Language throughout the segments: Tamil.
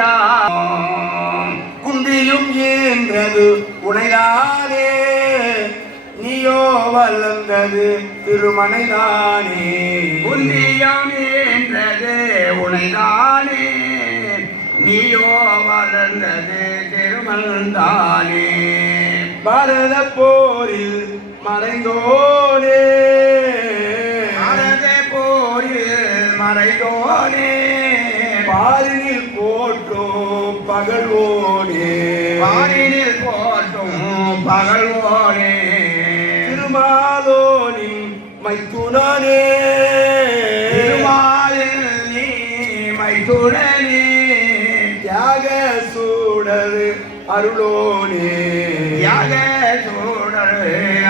உனைதான் குந்தியும் என்றது உனைதானே நீயோ வளர்ந்தது திருமனைதானே குந்தியம் என்றது உனைதானே நீயோ வளர்ந்தது திருமல்தானே பாரத போரில் மறைந்தோனே பாரத போரில் மறைந்தோனே பாரினில் போற்றும் பகல்வோனே பாரினில் போற்றும் பகல்வோனே திருமாலோனின் மைத்துனனே திருமாலில் நீ மைத்துனனே தியாக சூடர் அருளோனே யாக சூடர்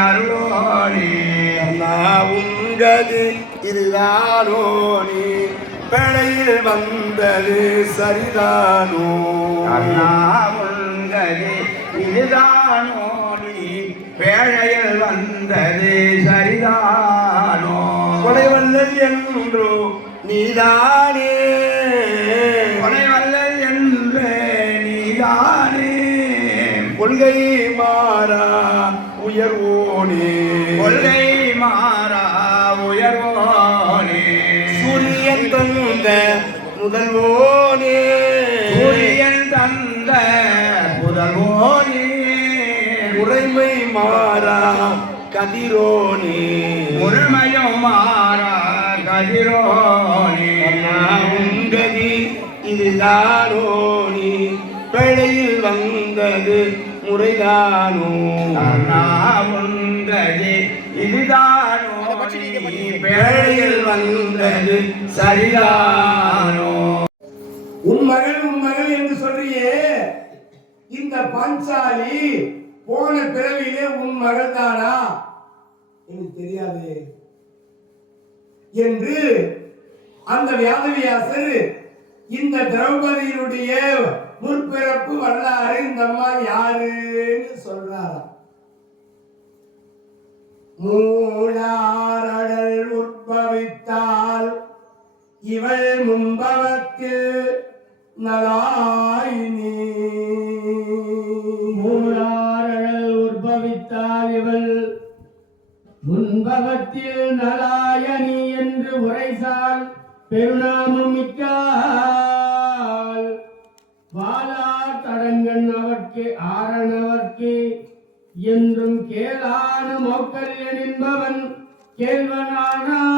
அருளோனே உங்கது இதுதானோ நீ பிழையில் வந்தது சரிதானோ அண்ணா உங்கது இதுதானோ நீ பேழையில் வந்தது சரிதானோ கொடைவல்லல் என்றோ நீதானே கொடைவல்லல் என்று நீதானே கொள்கை மாறா உயர்வோனே கொள்கை மாறா உயர்வோனே சூரியன் தந்த முதல்வோனே சூரியன் தந்த புதல்வோனே உரைமை மாறா கதிரோனே முழுமையும் மாறா கதிரோனே உங்கதி இதுதானோ நீ பிழையில் வந்தது முறைதானோ உங்கது இதுதானோ நீ பேழையில் வந்தது சரிதானோ உன் மகள் என்று சொல்றியே இந்த பாஞ்சாலி போன பிறவியிலே உன் மகள் தானா எனக்கு தெரியாது என்று அந்த வியாதவியாசர் இந்த திரௌபதியினுடைய முற்பிறப்பு வரலாறு இந்த அம்மா யாருன்னு சொல்றாரா. மூலாரடல் உற்பவித்தால் இவள் முன்பவத்தில் நலாயினி. மூலாரடல் உற்பவித்தால் இவள் முன்பவத்தில் நலாயனி என்று உரைசால் பெருநாமம் மிக்கால் வாளார் தடங்கண் அவர்க்கு ஆரணவர்க்கு என்றும் கேளான மோக்கல்யன் என்பவன் கேள்வனானான்.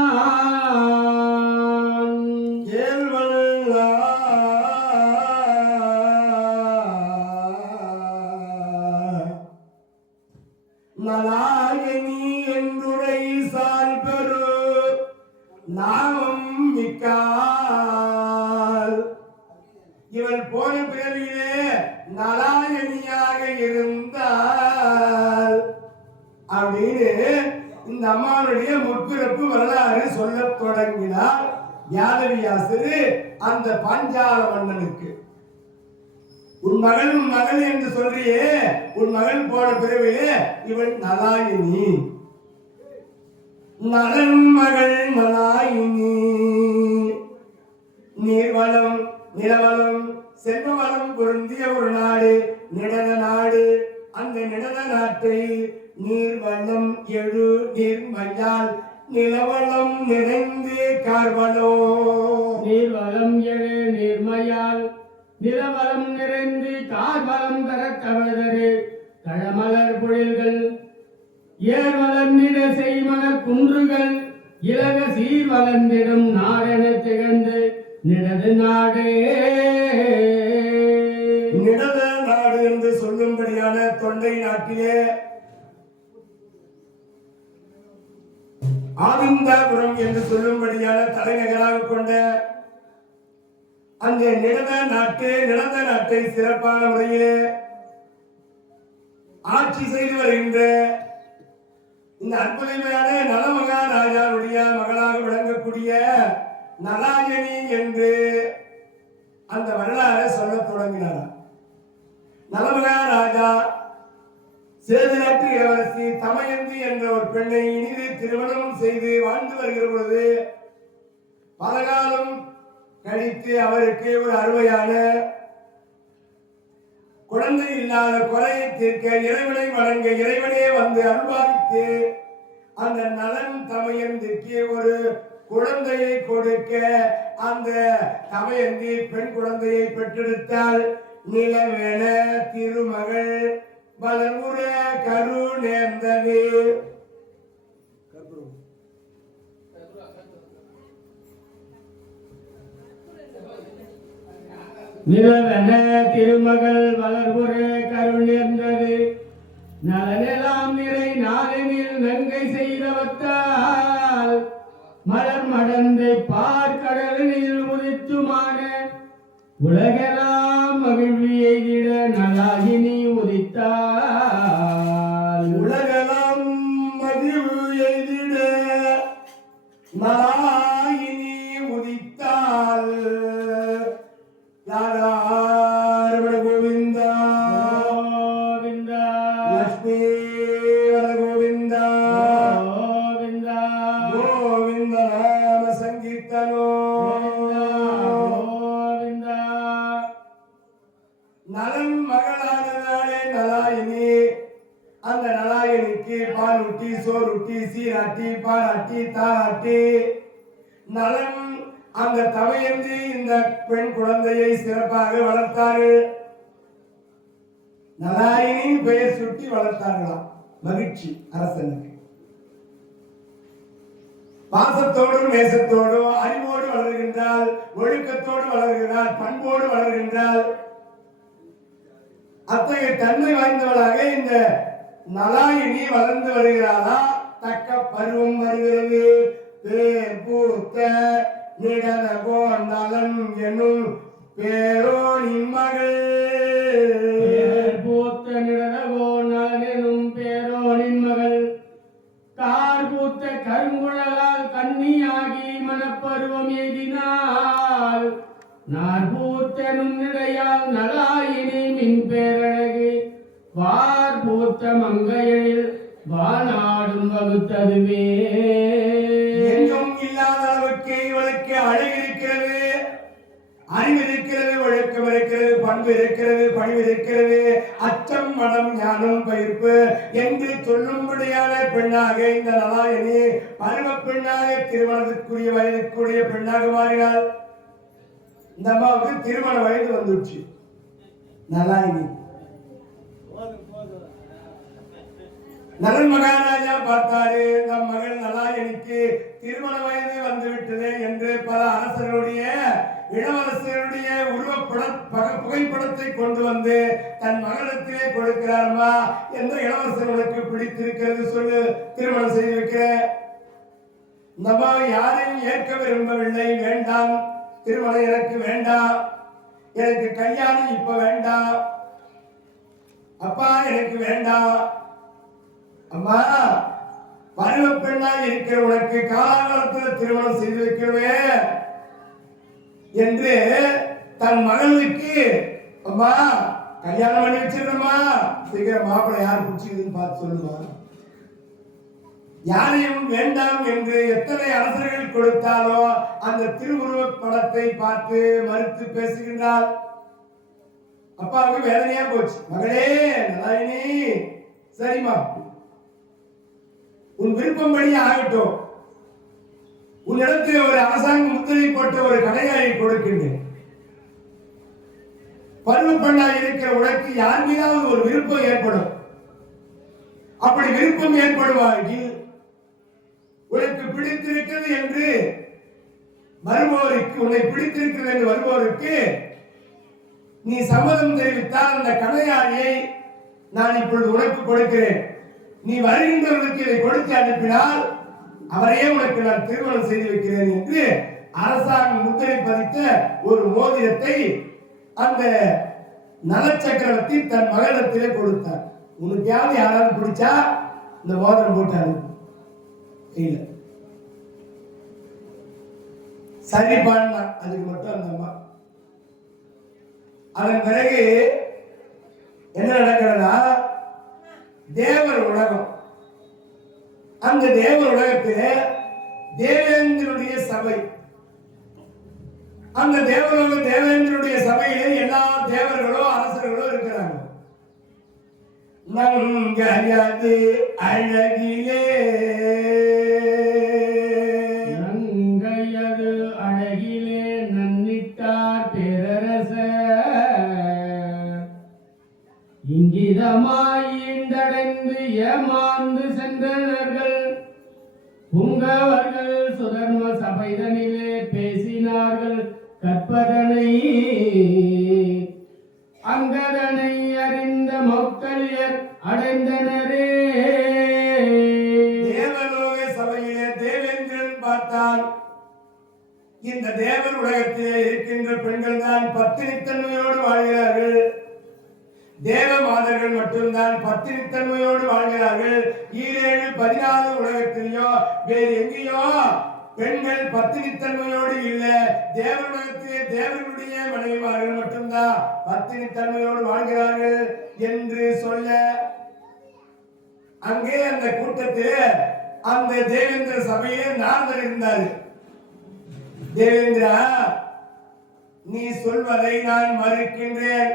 நலாயனி என்றுரை சால் பெரு நாமம் மிக்கால் இவள் போன பிறவியிலே நலாயனியாக இருந்தால் அப்படின்னு இந்த அம்மாவுடைய முற்பிறப்பு வரலாறு சொல்ல தொடங்கினார் வியாதவியாசர் அந்த பாஞ்சால மன்னனுக்கு. உன் மகள் என்று சொல்றியே, உன் மகள் போன பிறவிலே இவள் நலாயினி, நலன் மகள் நலாயினி. நீர்வளம் நிலவளம் செல்வவளம் பொருந்திய ஒரு நாடு நிடன நாடு. அந்த நிடன நாட்டை நீர்வளம் எழு நீர்மையால் நிலவளம் நிறைந்து கார்வலோ. நீர்வளம் எழு நீர்மையால் நிலவளம் நிறைந்து கார்வலம் தர தவழ்தரு தழமலர் பொழில்கள் ஏர்வளர்ந்திட செய்மலர் குன்றுகள் இலக சீர் வளர்ந்திடும் நாடென திகழ்ந்து நிடது நாடு. நிடத நாடு என்று சொல்லும்படியான தொண்டை நாட்டிலே ஆவிந்தாபுரம் என்று சொல்லும்படியான தலைநகராக கொண்ட அந்த நிடத நாட்டை சிறப்பான முறையிலே ஆட்சி செய்து வருகின்ற இந்த அற்புதமான நலமகாராஜாவுடைய மகளாக விளங்கக்கூடிய நலாயனி என்று அந்த வரலாறை சொல்ல தொடங்கினார். நலமகாராஜா சேதுநாட்டு இளவரசி தமயந்தி என்ற ஒரு பெண்ணை இனிது திருமணம் செய்து வாழ்ந்து வருகிற பொழுது பலகாலம் கழித்து அவருக்கு ஒரு அருமையான குழந்தை இல்லாத குறையை தீர்க்க இறைவனை வணங்க இறைவனே வந்து அருள்பாலித்து அந்த நலன் தமையந்திக்கு ஒரு குழந்தையை கொடுக்க அந்த தமையந்தி பெண் குழந்தையை பெற்றெடுத்தால் நிலவென திருமகள் வளர்முற கரு நேர்ந்தது. நிலவென திருமகள் வளர்புற கருணேர்ந்தது. நலனெல்லாம் நிறை நாளெனில் நங்கை செய்தவத்தால் மலர் மடந்தை பார்க்கடலில் உதித்துமான உலகெல்லாம் மகிழ்வி எய்திட நலாகினி உதித்தாள். உலகெல்லாம் மகிழ்வு எய்திட நலாயினி உதித்தாள். கோவிந்தா கோவிந்தா லட்சுமி கோவிந்தா கோவிந்தா கோவிந்த நாம சங்கீர்த்தனோ. கோவிந்தா நலன் மகளானதாலே நலாயினி. அந்த நலாயினிக்கு பாலூட்டி சோறுட்டி சீராட்டி பாராட்டி தாராட்டி நலன் அந்த தமையந்தி இந்த பெண் குழந்தையை சிறப்பாக வளர்த்தார்கள். நலாயினின் பெயர் சுட்டி வளர்த்தார்களாம். மகிழ்ச்சி அரசனுக்கு. பாசத்தோடும் நேசத்தோடும் அறிவோடு வளர்கின்றால், ஒழுக்கத்தோடு வளர்கிறாள், பண்போடு வளர்கின்றால். அத்தகைய தன்மை வாய்ந்தவளாக இந்த நலாயினி வளர்ந்து வருகிறாளா. தக்க பருவம் வருகிறது. பேர் பூத்த நிடனகோன் நலன் என்னும் பேரோனின் மகள். பேர் பூத்த நிடனகோன் நலன் என்னும் பேரோனின் மகள். கார் பூத்த கருங்குழலால் கன்னியாகி மனப்பருவம் எய்தினாள். நார் பூத்த நுண்ணிடையால் நலாயினி மின் பேரழகு. வார் பூத்த மங்கையில் வானாடும் வகுத்ததுவே. எங்கும் இல்லாத அளவுக்கு இவளுக்கு அழகு இருக்கிறது, அறிவு இருக்கிறது, ஒழுக்கம் இருக்கிறது, பண்பு இருக்கிறது, பணிவு இருக்கிறது, அச்சம் மனம் ஞானம் பயிர்ப்பு என்று சொல்லும்படியான பெண்ணாக இந்த நலாயினி பருவ பெண்ணாக திருமணத்திற்குரிய வயதுக்குரிய பெண்ணாக மாறினாள். இந்த அம்மாவுக்கு திருமண வயது வந்துச்சு. நலாயினி நலன் மகாராஜா பார்த்தாரு, நம் மகள் நலாயினிக்கு திருமண வயது வந்துவிட்டது என்று பல அரசர்களுடைய இளவரசருடைய புகைப்படத்தை கொண்டு வந்து தன் மகளிடத்திலே கொடுக்கிறாரம்மா. எந்த இளவரசர் உனக்கு பிடித்திருக்கிறது சொல்லு, திருமணம் செய்து வைக்கிறேன். இந்த அம்மா யாரையும் ஏற்க விரும்பவில்லை. வேண்டாம், திருமணம் எனக்கு வேண்டாம், எனக்கு கல்யாணம் இப்ப வேண்டாம், அப்பா எனக்கு வேண்டாம். அம்மா, பருவ பெண்ணா இருக்கிற உனக்கு காலகாலத்தில் திருமணம் செய்து வைக்கிறவே என்று தன் மகளுக்கு அம்மா கல்யாணம் பண்ணி வச்சிருந்தம்மா, சீக்கிரம் மாப்பிள்ளை யார் பிடிச்சிக்குதுன்னு பார்த்து சொல்லுமா. யாரையும் வேண்டாம் என்று எத்தனை அரசர்கள் கொடுத்தாலோ அந்த திருவுருவ படத்தை பார்த்து மறுத்து பேசுகின்றார். அப்பாவுக்கு வேதனையா போச்சு. மகளே நலாயினி, சரிம்மா, உன் விருப்பம்படி ஆகட்டும். உன்னிடத்தில் ஒரு அரசாங்க முத்திரை போட்ட ஒரு கடையாளை கொடுக்கின்றேன். பருவ பெண்ணாக இருக்கிற உனக்கு யார் மீதாவது ஒரு விருப்பம் ஏற்படும். அப்படி விருப்பம் ஏற்படுவார்கள் உனக்கு பிடித்திருக்கிறது என்று வருபவருக்கு, உன்னை பிடித்திருக்கிறது என்று வருபவருக்கு நீ சம்மதம் தெரிவித்தால் அந்த கடையாளியை நான் இப்பொழுது உனக்கு கொடுக்கிறேன். நீ வருகின்றவர்களுக்கு இதை கொடுத்து அனுப்பினால் அவரையே உனக்கு நான் திருமணம் செய்து வைக்கிறேன் என்று அரசாங்க முத்திரை பதித்த ஒரு மோதிரத்தை அந்த நலச்சக்கரவர்த்தி தன் மகளிடத்திலே கொடுத்தார். உனக்கு யாராவது பிடிச்சா இந்த மோதிரம் போட்டாரு. இல்ல சரி பாடினா அதுக்கு மட்டும் அந்த அம்மா. அதன் பிறகு என்ன நடக்கிறதா, தேவர் உலகம். அந்த தேவர் உலகத்திலே தேவேந்திரனுடைய சபை. அந்த தேவலோக தேவேந்திரனுடைய சபையிலே எல்லா தேவர்களும் அரசர்களும் இருக்கிறாங்க. நங்கயது அழகிலே நங்கையது அழகிலே நன்னிட்டார் பேரரச இங்கிதமாய் ஈண்டடைந்து ஏமாந்து சென்றனர்கள் புங்கவர்கள் சுதர்ம சபைதனிலே பேசினார்கள் கற்பதனை அங்கதனை அறிந்த மொக்கலியர் அடைந்தனரே. தேவலோக சபையிலே தேவேந்திரன் பார்த்தால் இந்த தேவர் உலகத்திலே இருக்கின்ற பெண்கள் தான் பத்தினித்தன்மையோடு வாழ்கிறார்கள். தேவ மாதர்கள் மட்டும்தான் பத்தினித்தன்மையோடு வாழ்கிறார்கள். 7-14 உலகத்திலேயோ வேறு எங்கேயோ பெண்கள் பத்தினித்தன்மையோடு இல்லை. தேவனுலகத்திலே தேவனுடைய மனைவிமார்கள் மட்டும்தான் பத்தினித்தன்மையோடு வாழ்கிறார்கள் என்று சொல்ல அங்கே அந்த கூட்டத்திலே அந்த தேவேந்திர சபையிலே நாரதர் இருந்தார். தேவேந்திரா, நீ சொல்வதை நான் மறுக்கின்றேன்.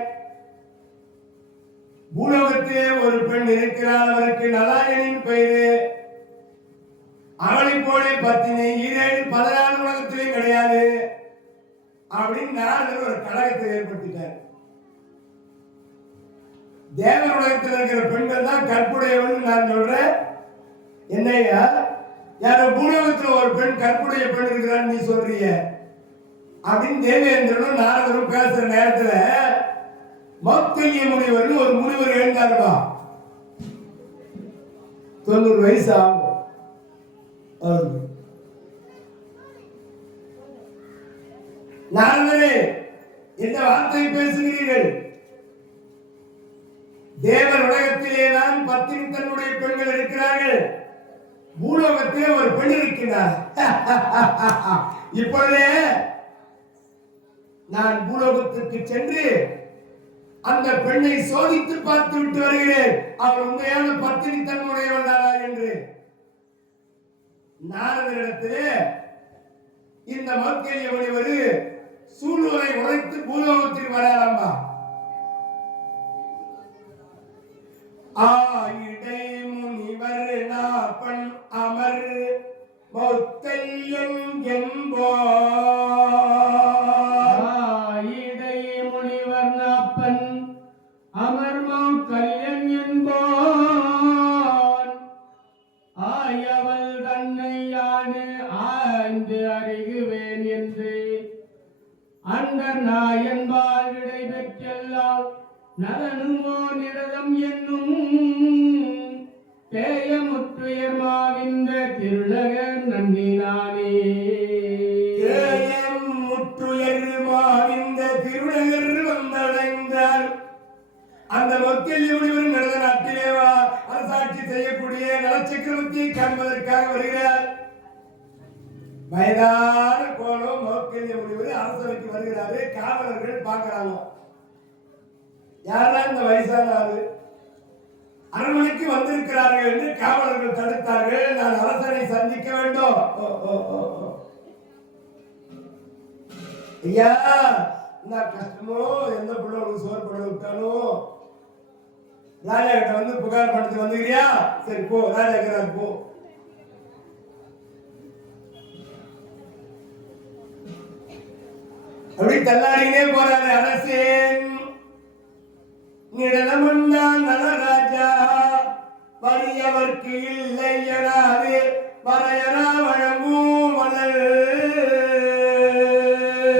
பூலோகத்திலே ஒரு பெண் இருக்கிறாள், அவருக்கு நலாயனின் பெயரு. அவளை போல பத்தினி 7-14 உலகத்திலே கிடையாது அப்படின்னு நாரதர் ஒரு கழகத்தை ஏற்படுத்திட்டார். தேவர் உலகத்தில் இருக்கிற பெண்கள் தான் கற்புடையவள் நான் சொல்றேன். என்னையா யாரோ பூலோகத்தில் ஒரு பெண் கற்புடைய பெண் இருக்கிறான்னு நீ சொல்றீங்க அப்படின்னு தேவேந்திரனும் நாரதரும் பேசுற நேரத்துல மௌத்தல்ய முனிவர் ஒரு முனிவர் எழுந்தாருப்பா. 90 வயசு ஆகும். நாரதரே, இந்த வார்த்தை பேசுகிறீர்கள். தேவர் உலகத்திலே தான் பத்தினித்தன்னுடைய பெண்கள் இருக்கிறார்கள், பூலோகத்திலே ஒரு பெண் இருக்கிறார். இப்பொழுதே நான் பூலோகத்திற்கு சென்று அந்த பெண்ணை சோதித்து பார்த்து விட்டு வருகிறேன். அவள் உண்மையான பத்தினித்தன்மையுடையவள் தானா என்று. நாரதரிடத்திலே இந்த மௌத்கல்ய முனிவர் சூழ்நிலை உரைத்து பூலோகத்தில் வராரம்பா. ஆயிடை முனிவர் நாப்பன் அமர் மௌத்கல்யம் என்போ. ஆயிடை முனிவர் நாப்பன் அமர் மௌத்கல்யம் என்போன் ஆயவள் தன்னை யானு ஆய்ந்து அறிகுவேன் என்று அண்டர் நாயன்பால் விடை பெற்றெல்லாம் நலனுமோ நிரதம் என்னும் தேயமுற்றுயர் மாவிந்த திருநகர் நன்னினானே. முற்றுயர் மாவிந்த திருநகர் வந்தடைந்தார். அந்த மொத்தல்ய முனிவர் நடந்த நாட்டிலேவா அரசாட்சி செய்யக்கூடிய நலச்சக்கரவர்த்தியை காண்பதற்காக வருகிறார். வயதான கோலம் மொத்தல்ய முனிவர் அரசவைக்கு வருகிறாரு. காவலர்கள் பார்க்கிறாங்க, யாரா இந்த வயசான ஆளு அரண்மனைக்கு வந்திருக்கிறார்கள் என்று காவலர்கள் தடுத்தார்கள். நான் அரசனை சந்திக்க வேண்டும். ஐயா, என்ன கஷ்டமோ, எந்த பிள்ளை உனக்கு சோறு பண்ண விட்டானோ, ராஜா கிட்ட வந்து புகார் படுத்து வந்துக்கிறியா? சரி போ, ராஜா இருக்கிறார் போ. அப்படி தள்ளாடினே போறாரு. அரசேன் நிடனமன்னான் நலராஜா வறியவர்க்கு இல்லை எனாது வரையரா வழங்கும் வளர்.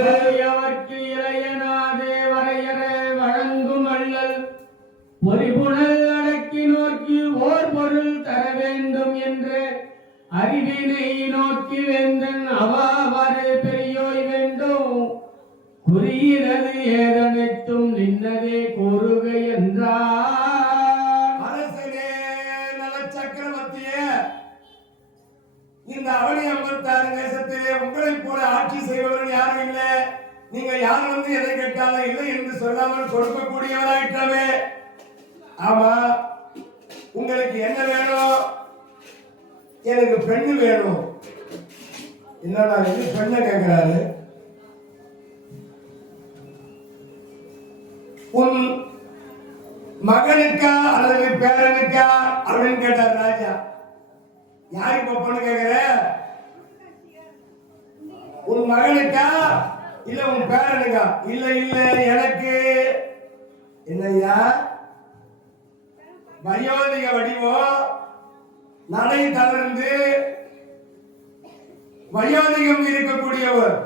வறியவர்க்கு இளையனாதே வரையற வழங்கும் வள்ளல் பொறிபுணல் அடக்கி நோக்கி ஓர் பொருள் தர வேண்டும் என்ற அறிவினை நோக்கி வேந்தன் அவாவரு பெரியோய் வேண்டும் குறியினது ஏதனைத்தும் நின்னதே கூறுக என்றார். அரசனே நலச்சக்கரவர்த்தியே, இந்த அவனி 56 தேசத்திலே உங்களைப் போல ஆட்சி செய்பவர்கள் யாரும் இல்லை. நீங்க யார் வந்து எதை கேட்டாலும் இல்லை என்று சொல்லாமல் கொடுக்கக்கூடியவராயிட்டவே. ஆமா, உங்களுக்கு என்ன வேணும்? எனக்கு பெண்ணு வேணும். என்னடா இது பெண்ணை கேட்கிறாரு? உன் மகனுக்கா அல்லது பேரனுக்கா அப்படின்னு கேட்டார் ராஜா. யாருக்கு ஒப்பன்னு கேக்குற? உன் மகனுக்கா இல்ல உன் பேரனுக்கா? இல்ல இல்ல எனக்கு. என்னையா வயோதிக வடிவம், நடை தளர்ந்து வயோதிகம் இருக்கக்கூடியவர்,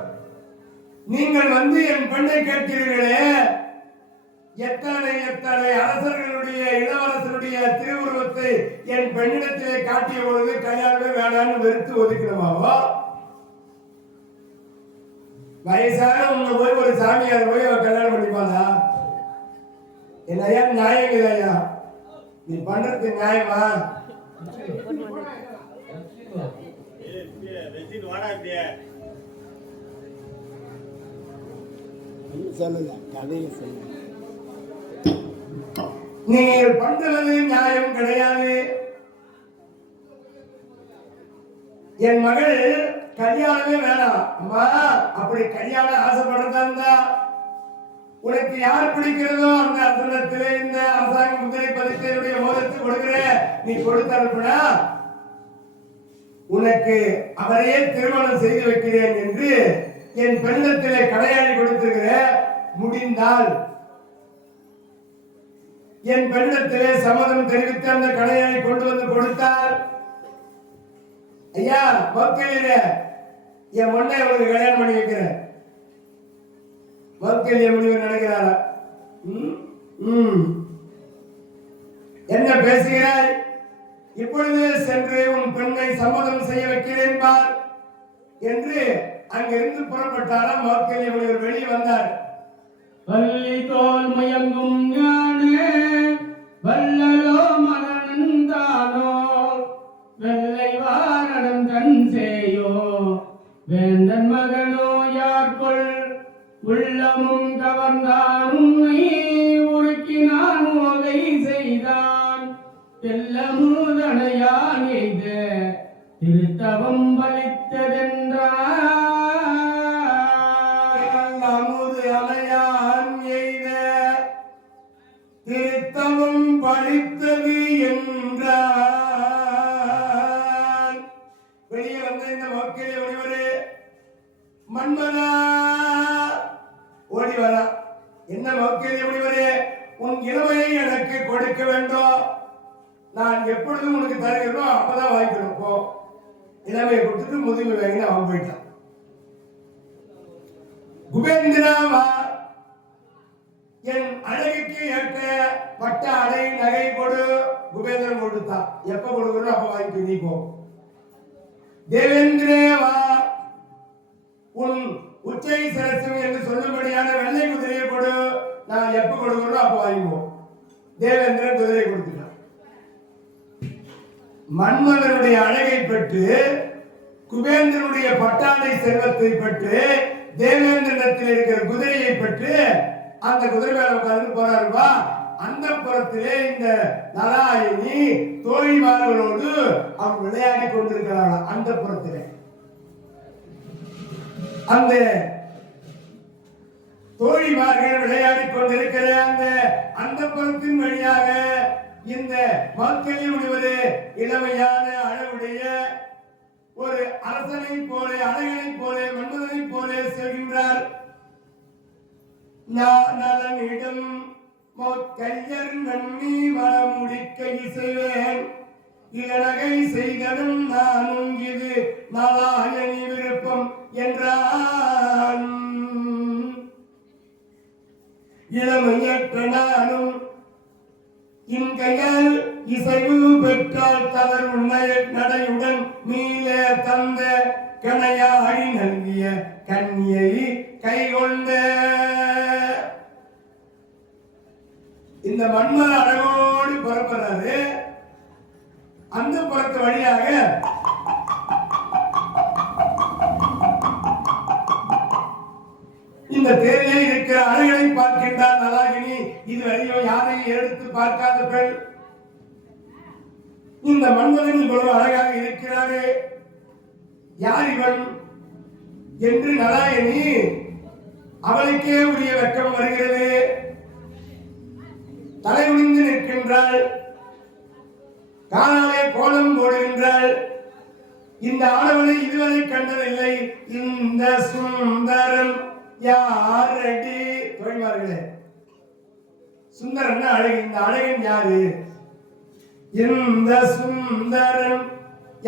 நீங்கள் வந்து என் பெண்ணை கேட்கிறீர்களே, எத்தனை எத்தனை அரசர்களுடைய இளவரசருடைய திருவுருவத்தை என் பெண்ணிடத்திலே காட்டிய பொழுது கல்யாணமே வேணான்னு வெறுத்து ஒதுக்கணுமாவோ? வயசான உன்னை போய் ஒரு சாமியார் போய் அவன் கல்யாணம் பண்ணிப்பாளா? என்னையா நியாயம் இல்லையா? நீ பண்றது நியாயமா? சொல்லுங்க, கதையை சொல்லுங்க. நீங்கள் பண்றது நியாயம் கிடையாது. என் மகள் கல்யாணமே வேணாம். அம்மா, அப்படி கல்யாணம் ஆசைப்படுறதா இருந்தா உனக்கு யார் பிடிக்கிறதோ அந்த அர்த்தத்திலே இந்த அரசாங்க முத்திரை பதித்தேருடைய மோதத்தை கொடுக்கிற, நீ கொடுத்து அனுப்பினா உனக்கு அவரையே திருமணம் செய்து வைக்கிறேன் என்று என் பெண்ணத்திலே கடையாளி கொடுத்திருக்கிற. முடிந்தால் என் பெண்ணத்திலே சம்மதம் தெரிவித்து அந்த கடையாளி கொண்டு வந்து கொடுத்தால், ஐயா மக்களில என் பொண்ணை அவளுக்கு கல்யாணம் பண்ணி வைக்கிறேன். மக்கள் எப்படி நினைக்கிறாரா? என்ன பேசுகிறாய்? இப்பொழுது சென்று உன் பெண்ணை சம்மதம் செய்ய வைக்கிறேன் பார் என்று அங்கிருந்து புறப்பட்டாரா. மக்கள் எப்படி வெளியே வந்தார். வள்ளி தோல் மயங்கும் ஞானே வல்லலோ மனந்தானோ வெள்ளை வாரணம் தன் சேயோ வேந்தன் மகனோ யார்கொள் உள்ளமும் கவர்ந்தான் உன்னை உருக்கினான் ஓகை செய்தான் தெல்லமுதனையான் எய்த திருத்தவம் பலித்ததென்றான். அமுது அலையான் எய்த திருத்தவம் பலித்தது என்றான். வெளியே வந்த இந்த மக்கள் ஒளிவரு மன்மதா ஓடி வரா. என்ன மக்கள் ஒளிவரு, உன் இளமையை எனக்கு கொடுக்க வேண்டும். நான் எப்பொழுதும் உனக்கு தருகிறோம் அப்பதான் வாங்கிக்கணும். போ. இளமையை கொடுத்துட்டு முதுமை வாங்கி அவன் போயிட்டான். குபேந்திராவா, என் அழகுக்கு ஏற்ற பட்ட அடை நகை கொடு. குபேந்திரன் கொடுத்தான். எப்ப கொடுக்கணும் அப்ப வாங்கிட்டு நீ போ. தேவேந்திரேவா, உன் உச்சை சரசம் என்று சொல்லும்படியான வெள்ளை குதிரையை கொடு. நான் எப்ப கொடுக்கணும் அப்ப வாங்கிப்போம். தேவேந்திரன் குதிரையை கொடுத்துட்டான். மன்மதனுடைய அழகை பெற்று, குபேந்திரனுடைய பட்டாடை செல்வத்தை பெற்று, தேவேந்திரத்தில் இருக்கிற குதிரையை பெற்று அந்த குதிரை மேல உட்கார்ந்து போறாருப்பா. அந்த புறத்திலே இந்த நலாயினி தோழிமார்களோடு அவன் விளையாடி கொண்டிருக்கிறாள். அந்த புறத்திலே அந்த தோழிமார்கள் விளையாடி கொண்டிருக்கிற அந்த புறத்தின் வழியாக இந்த மக்களில் ஒரு இளமையான அழகுடைய ஒரு அரசனை போல, அழகனை போல, மன்மதனை போல செல்கின்றார். நலனிடம் கையர் நன்னி மனமுடிக்க இசைவேன் இளநகை செய்தனும் நானும் இது நலாயனி விருப்பம் என்றான். இளமையற்ற நானும் இன்கையால் இசைவு பெற்றால் தவறு நடையுடன் மீள தந்த கணையாழி நல்கிய கன்னியை கைகொண்ட. இந்த மன்மத அழகோடு புறப்படுறாரு. அந்த புறத்து வழியாக இந்த தேரிலே இருக்கிற அழகனை பார்க்கின்றார் நலாகினி. இதுவரையும் யாரையும் எடுத்து பார்க்காத பெண். இந்த மன்மதன் இவ்வளவு அழகாக இருக்கிறாரே, யார் இவன் என்று நலாயனி அவளுக்கே உரிய வெட்கம் வருகிறது. தலை குனிந்து நிற்கின்றாள், காலாலே கோலம் போடுகின்றாள். இந்த ஆடவனை இதுவரை கண்டதில்லை. இந்த சுந்தரம் யாரடி? தோழிமார்களே, சுந்தரன் அழகு. இந்த அழகன் யாரு? இந்த சுந்தரன்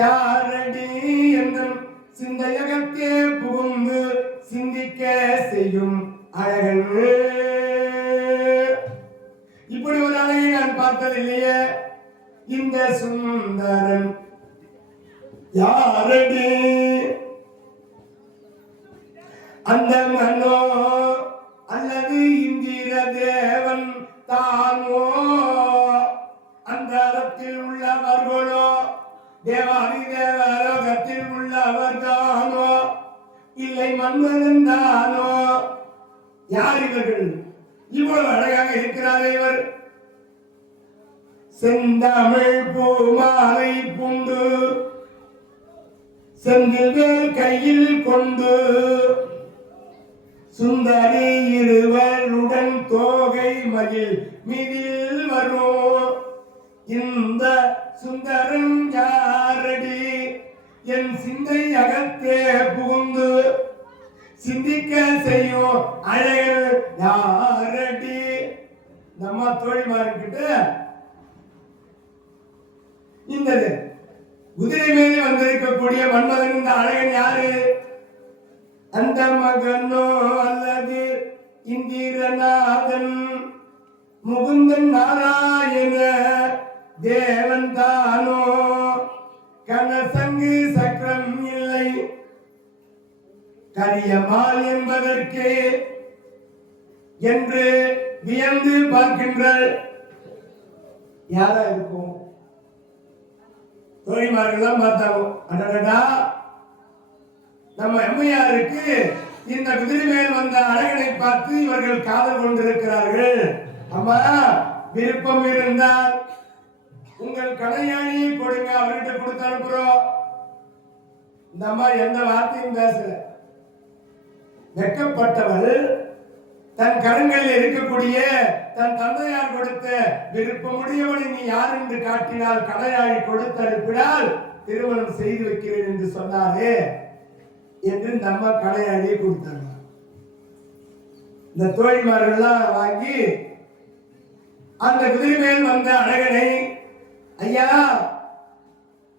யாரடி என்றும் சிந்தையகத்தே புகுந்து சிந்திக்க செய்யும் அழகன். இப்படி ஒரு அழகை நான் பார்த்ததில்லையே. இந்த சுந்தரன் யாரடி? அந்த மனோ அல்லது இந்திர தேவன் தானோ? அந்த அறத்தில் உள்ளவர்களோ தேவாதி தேவலோகத்தில் உள்ளவர் தானோ? இல்லை மன்மதன் தானோ? யார் இவர்கள்? இவ்வளவு அழகாக இருக்கிறாரே இவர். செந்தமிழ் பூமாலை பூண்டு செந்தில் கையில் கொண்டு சுந்தரி இருவருடன் தோகை மகிழ் மீதில் வரும். இந்த சுந்தரன் யாரடி? என் சிந்தை அகத்தே புகுந்து சிந்திக்க செய்யும் அழகர் யாரடி? நம்ம தோழிமார்கிட்ட இந்த குதிரை மேலே வந்திருக்கக்கூடிய மன்மதன் இந்த அழகன் யாரு? அந்த மகனோ அல்லது இந்திரநாதன் முகுந்தன் நாராயண தேவன் தானோ? கனசங்கு சக்கரம் இல்லை கரியமால் என்பதற்கு என்று வியந்து பார்க்கின்றாள். யாரா இருக்கும்? தோழிமார்கள் தான் பார்த்தாங்க. அடடா, நம்ம எம்மையாருக்கு இந்த குதிரை மேல் வந்த அழகனை பார்த்து இவர்கள் காதல் கொண்டிருக்கிறார்கள். அம்மா, விருப்பம் இருந்தால் உங்கள் கலையாணியை கொடுங்க, அவர்கிட்ட கொடுத்து அனுப்புறோம். இந்த அம்மா எந்த வார்த்தையும் பேசல. வெட்கப்பட்டவள் தன் கரங்களில் இருக்கக்கூடிய தன் தந்தையார் கொடுத்த விருப்பமுடையவனை நீ யார் என்று காட்டினால் கலையாழி கொடுத்து அனுப்பினால் திருமணம் செய்து வைக்கிறேன் என்று சொன்னாரே என்று இந்த அம்மா கலையாழியை கொடுத்தாங்க. இந்த தோழிமார்கள்லாம் வாங்கி அந்த குதிரை மேல் வந்த அழகனை, ஐயா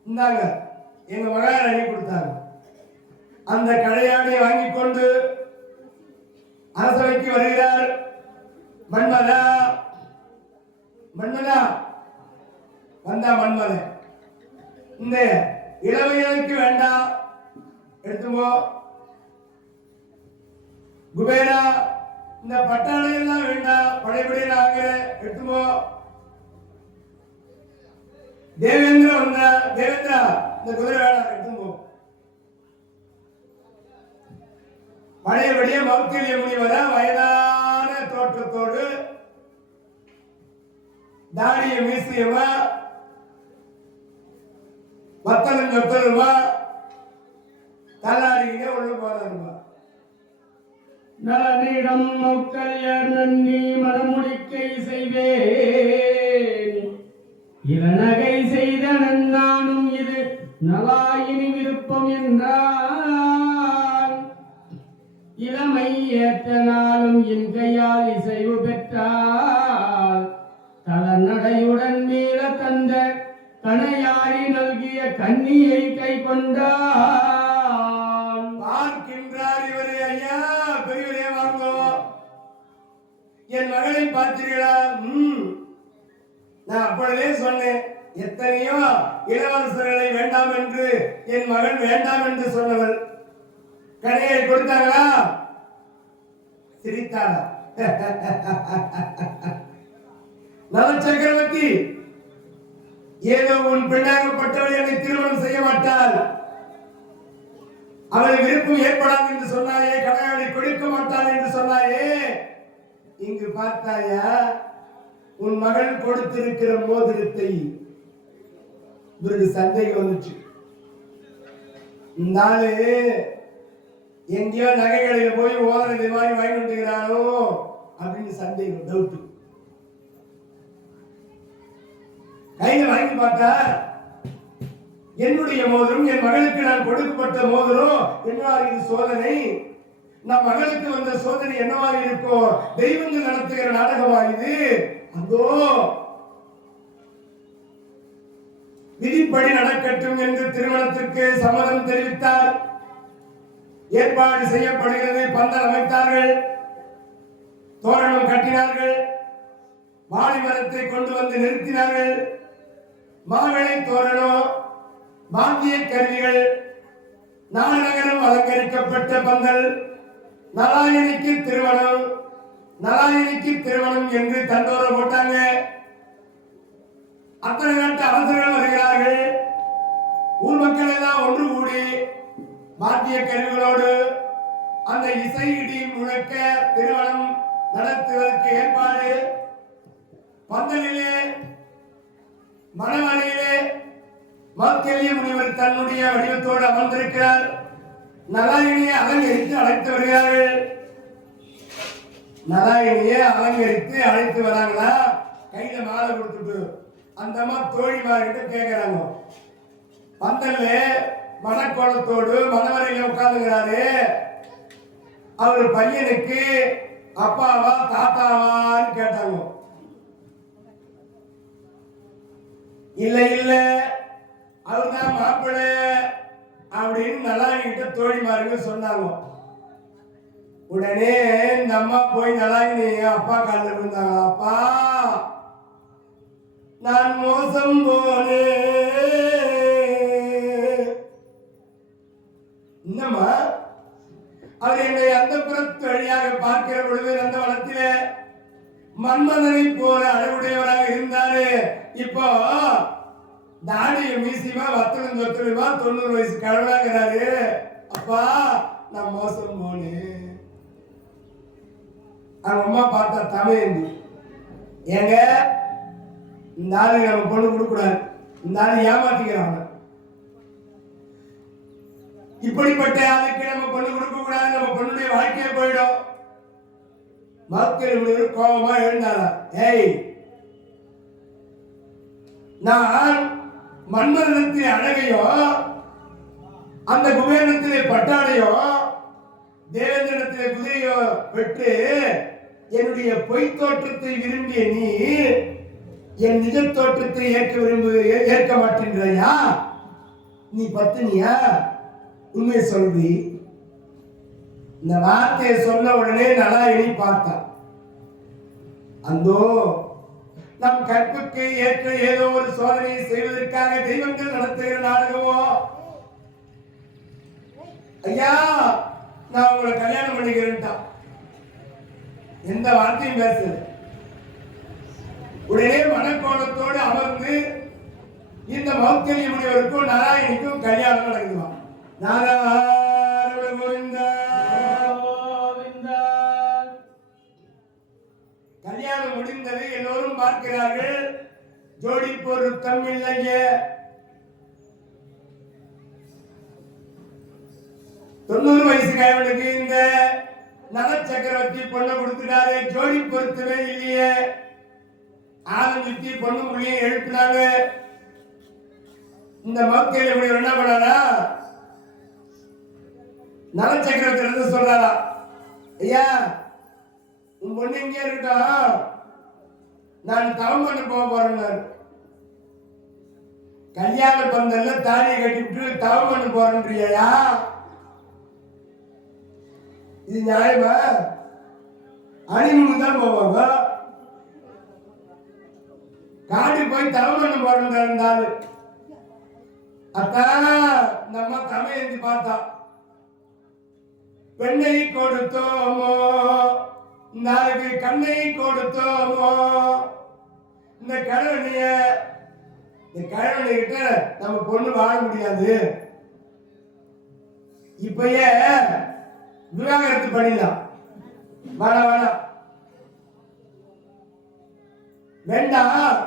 இந்தாங்க, எங்க மகாராணி கொடுத்தாங்க. அந்த கலையாழியை வாங்கி கொண்டு அரசவைக்கு வருகிறார். மன்மதா, மன்மதா வந்தா மன்மதன், இந்த இளவையனுக்கு வேண்டாம், எடுத்துப்போ. குபேரா, இந்த பட்டாளை எல்லாம் வேண்டாம், படைபடி நாங்க எடுத்துப்போ. தேவேந்திரா வந்தா, தேவேந்திரா இந்த குதிரை வேண்டாம், எடுத்துப்போ. பழையபடியே மௌத்திரிய முனிவர வயதான தோற்றத்தோடு தாடிய மீசியமா வத்தலும் சொத்தலுமா தள்ளாடிக்கிட்டே உள்ள போறாருமா. நலனிடம் மௌக்கல்யர் நன்னி மனமுடிக்கை செய்வேன், இளநகை செய்த நன்னானும் இது நலாயினி விருப்பம் என்றான். இளமை ஏற்ற நாளும் என் கையால் இசைவு பெற்றால் தளநடையுடன் மேல தந்த கணையாரி நல்கிய கண்ணியை கை கொண்டான். பார்க்கின்றார் இவரே. ஐயா பெரியவரே வாங்கோ, என் மகளை பார்த்தீர்களா? நான் அப்பொழுதே சொன்னேன், எத்தனையோ இளவரசர்களை வேண்டாம் என்று என் மகன் வேண்டாம் என்று சொன்னவள். கடையை கொடுத்தாங்களா? சிரித்தாளா? நல சக்கரவர்த்தி, ஏதோ உன் பெண்ணாகப்பட்டவள் என்னை திருமணம் செய்ய மாட்டாள், அவள் விருப்பம் ஏற்படாது என்று சொன்னாயே, கடையாளை கொடுக்க மாட்டாள் என்று சொன்னாயே. இங்கு பார்த்தாயா உன் மகள் கொடுத்திருக்கிற மோதிரத்தை? இவருக்கு சந்தேகம் வந்துச்சு. இந்த ஆளு எங்கேயோ நகைகளில் போய் ஓதனை மாதிரி வாங்கி வந்துக்கிறானோ அப்படின்னு சந்தேகம், டவுட். கையில வாங்கி பார்த்தா என்னுடைய மோதிரம், என் மகளுக்கு நான் கொடுக்கப்பட்ட மோதிரம். என்னவா இது சோதனை? நம் மகளுக்கு வந்த சோதனை என்னவா இருக்கும்? தெய்வங்கள் நடத்துகிற நாடகமா இது? அதோ விதிப்படி நடக்கட்டும் என்று திருமணத்திற்கு சம்மதம் தெரிவித்தார். ஏற்பாடு செய்யப்படுகிறது. பந்தல் அமைத்தார்கள், தோரணம் கட்டினார்கள், வாழை மரத்தை கொண்டு வந்து நிறுத்தினார்கள். மாவிளை தோரணம், வாத்திய கருவிகள், நாடகரம் அலங்கரிக்கப்பட்ட பந்தல். நலாயணிக்கு திருமணம், நலாயணிக்கு திருமணம் என்று தண்டோர போட்டாங்க. அத்தனை நாட்டு அரசர்கள் வருகிறார்கள். ஊர் மக்கள் எல்லாம் ஒன்று கூடி வாத்திய கருவிகளோடு அந்த இசை இடி முழக்க திருமணம் நடத்துவதற்கு ஏற்பாடு. பந்தலிலே மணவரையிலே மார்க்கெல்லிய முனிவர் தன்னுடைய வடிவத்தோடு அமர்ந்திருக்கிறார். நலாயினியை அலங்கரித்து அழைத்து வருகிறார்கள். நலாயினியை அலங்கரித்து அழைத்து வராங்களா? கையில மாலை கொடுத்துட்டு அந்த அம்மா தோழிமார்கிட்ட கேட்கிறாங்க. பந்தல்ல மணக்கோலத்தோடு மணவரையில உட்கார்ந்துகிறாரு. அவர் பையனுக்கு அப்பாவா தாத்தாவான்னு கேட்டாங்க. இல்ல இல்ல அவர்தான் மாப்பிள்ளை அப்படின்னு நலாயினிகிட்ட தோழிமாருங்க சொன்னாங்க. உடனே இந்த அம்மா போய் நலாயினி அப்பா காலில் விழுந்தாங்க. அப்பா, நான் மோசம் போனே. என்னம்மா? அவர் என்னை அந்த புறத்து வழியாக பார்க்கிற பொழுது அந்த வளத்திலே மன்மதனை போல அழகுடையவராக இருந்தாரு. இப்போ தாடிய மீசியமா வத்தலும் தொத்தலுமா 90 வயசு கடவுளாகிறாரு. அப்பா, நான் மோசம் போனேன். அவங்க அம்மா பார்த்தா தமிழ். ஏங்க, இந்த ஆளுக்கு நம்ம பொண்ணு கொடுக்கூடாது, இந்த ஆளு ஏமாத்திக்கிறாங்க, இப்படிப்பட்ட ஆளுக்கு நம்ம பொண்ணு கொடுக்க கூடாது, நம்ம பொண்ணுடைய வாழ்க்கையே போயிடும். மக்கள் கோபமா எழுந்தாரா? ஏய், நான் மன்மதனத்திலே அழகையோ அந்த குபேரத்திலே பட்டாடையோ தேவேந்திரத்திலே குதிரையோ பெற்று என்னுடைய பொய் தோற்றத்தை விரும்பிய நீ என் நிஜ தோற்றத்தை ஏற்க மாட்டேன்றையா? நீ பத்தினியா? உண்மை சொல்வி. இந்த வார்த்தையை சொன்ன உடனே நலாயினி பார்த்தா. அந்தோ நம் கற்புக்கு ஏற்ற ஏதோ ஒரு சோதனையை செய்வதற்காக தெய்வங்கள் நடத்துகிற நாடகமோ? ஐயா, நான் உங்களை கல்யாணம் பண்ணிக்கிறேன்டா. எந்த வார்த்தையும் பேசல. உடனே மனக்கோலத்தோடு அமர்ந்து இந்த மௌக்கலி முனிவருக்கும் நாராயணிக்கும் கல்யாணம் நடக்குமா? நாராயண கோவிந்தா. கல்யாணம் முடிந்தது. எல்லோரும் பார்க்கிறார்கள். ஜோடி பொருத்தம் இல்லையே. 90 வயசு கைவனுக்கு இந்த நல சக்கரவர்த்தி பொண்ணை கொடுத்துட்டாரு. ஜோடி பொருத்தமே இல்லையே. ஆரம்பிச்சு பொண்ணு புள்ளியை எழுப்பினாங்க. இந்த மௌக்கையில என்ன பண்ணாரா? நல சக்கரவர்த்தி இருந்து சொல்றாரா, ஐயா, உன் பொண்ணு இங்கே இருக்கா, நான் தவம் பண்ண போக போறேன். கல்யாண பந்தல்ல தாலியை கட்டிவிட்டு தவம் பண்ண போறேன்றியா? இது நியாயமா? அணிமுகம் தான் போவாங்க. காட்டு போய் தவம் பண்ண போறேன் இருந்தாரு. அத்தான் நம்ம தமிழ் பார்த்தா. பெண்ணை கொடுத்தோமோ, நாளைக்கு கண்ணை கொடுத்தோமோ. இந்த கழவனை கிட்ட நம்ம பொண்ணு வாழ முடியாது. இப்பயே விவாகரத்து பண்ணிடலாம். வேணாம் வேண்டாம்,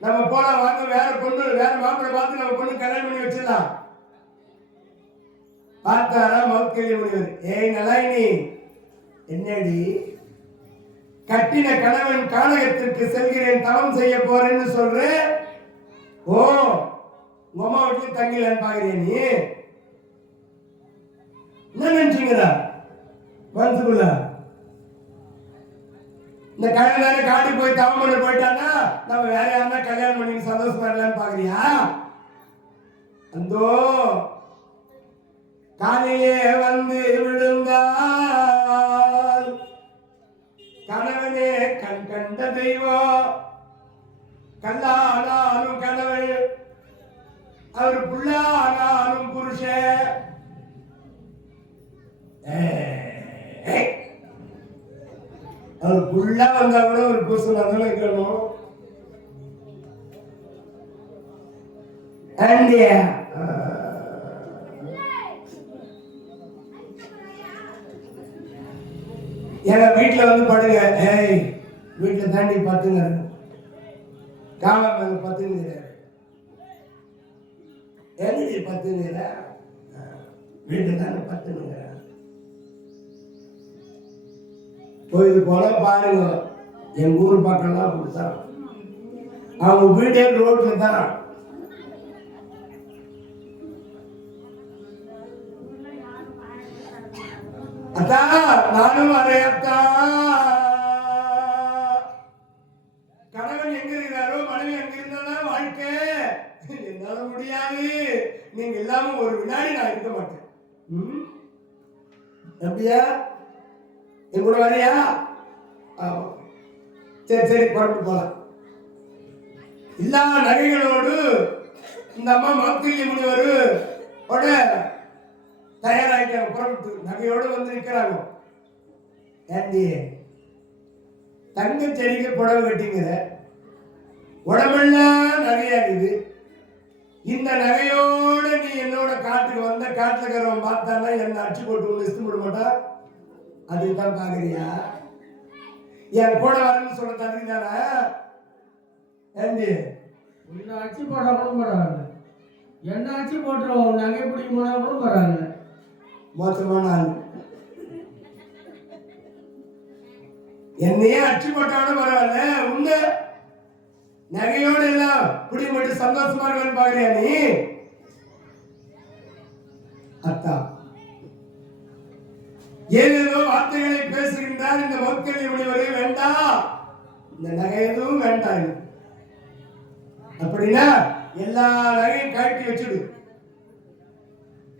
நம்ம போலாம் வாங்க, வேற பொண்ணு வேற மாப்பிள்ளை பார்த்து நம்ம பொண்ணு கல்யாணம் பண்ணி வச்சிடலாம். பார்த்தாரா மௌக்கலி முனிவர். ஏய் நலாயினி, என்னடி கட்டின கணவன் கானகத்திற்கு செல்கிறேன், தவம் செய்ய போறேன்னு சொல்றேன். ஓ உங்க அம்மா வீட்டுல தங்கிலன்னு பாக்குறியா நீ? என்ன நினைச்சீங்களா மனசுக்குள்ள? இந்த கல்யாணம் காட்டி போய் தவம் பண்ண போயிட்டான்னா நம்ம வேற யாருன்னா கல்யாணம் பண்ணி சந்தோஷமா இருக்கலாம்னு பாக்குறியா? அந்தோ காலையே வந்து விழுந்தால் கணவனே கண் கண்ட தெய்வம், கல்லானாலும் கணவன், அவர் புள்ளானாலும் புருஷன். அவர் புள்ளா வந்தா கூட ஒரு புருஷன் அதெல்லாம் இருக்கணும். எங்க வீட்டுல வந்து படுங்க. ஏய் வீட்டுல தாண்டி பத்துங்க, காலம் மேல பத்துங்க. என்னடி பத்துங்கிற? வீட்டுல தானே பத்துங்க. கோயில் போல பாருங்க, எங்க ஊர் பக்கம்லாம் அப்படித்தான். அவங்க வீடே ரோட்ல தான். அத்தா நானும் வரையத்தா. கணவன் எங்க இருக்கிறாரோ மனைவி எங்க இருந்தாலும் வாழ்க்கை. என்னால முடியாது, நீங்க இல்லாம ஒரு வினாடி நான் இருக்க மாட்டேன். அப்படியா? என் கூட வரையா? சரி சரி புறப்பட்டு போலாம். எல்லா நகைகளோடு இந்த அம்மா மாத்திரை முனிவர் தயாராகிட்டாங்க. புறப்பட்டு நகையோடு வந்து நிற்கிறாங்க. ஏண்டி தங்க செடிக்கு புடவை கட்டிங்கிற, உடம்பெல்லாம் நகையாகுது. இந்த நகையோட நீ என்னோட காட்டுக்கு வந்த, காட்டுல இருக்கிறவன் பார்த்தானா என்ன அடிச்சு போட்டு லிஸ்ட் போட மாட்டா? அதுதான் பாக்குறியா? என் கூட வரணும்னு சொல்ல தகுதிதானா? ஏண்டி உன்னை அடிச்சு போட்டா கூட பரவாயில்ல, என்ன அடிச்சு போட்டுருவோம், நகை பிடிக்க போனா கூட பரவாயில்ல. மோசமான ஆள். என்னையே அடிச்சு போட்டாலும் பரவாயில்ல, உங்க நகையோடு எல்லாம் பிடி மட்டும் சந்தோஷமா இருக்கன்னு பாக்குறியா நீ? அத்தா ஏதேதோ வார்த்தைகளை பேசுகின்றார் இந்த மக்கள். முனிவரே வேண்டாம், இந்த நகை எதுவும் வேண்டாம். அப்படின்னா எல்லா நகையும் கட்டி வச்சுடு.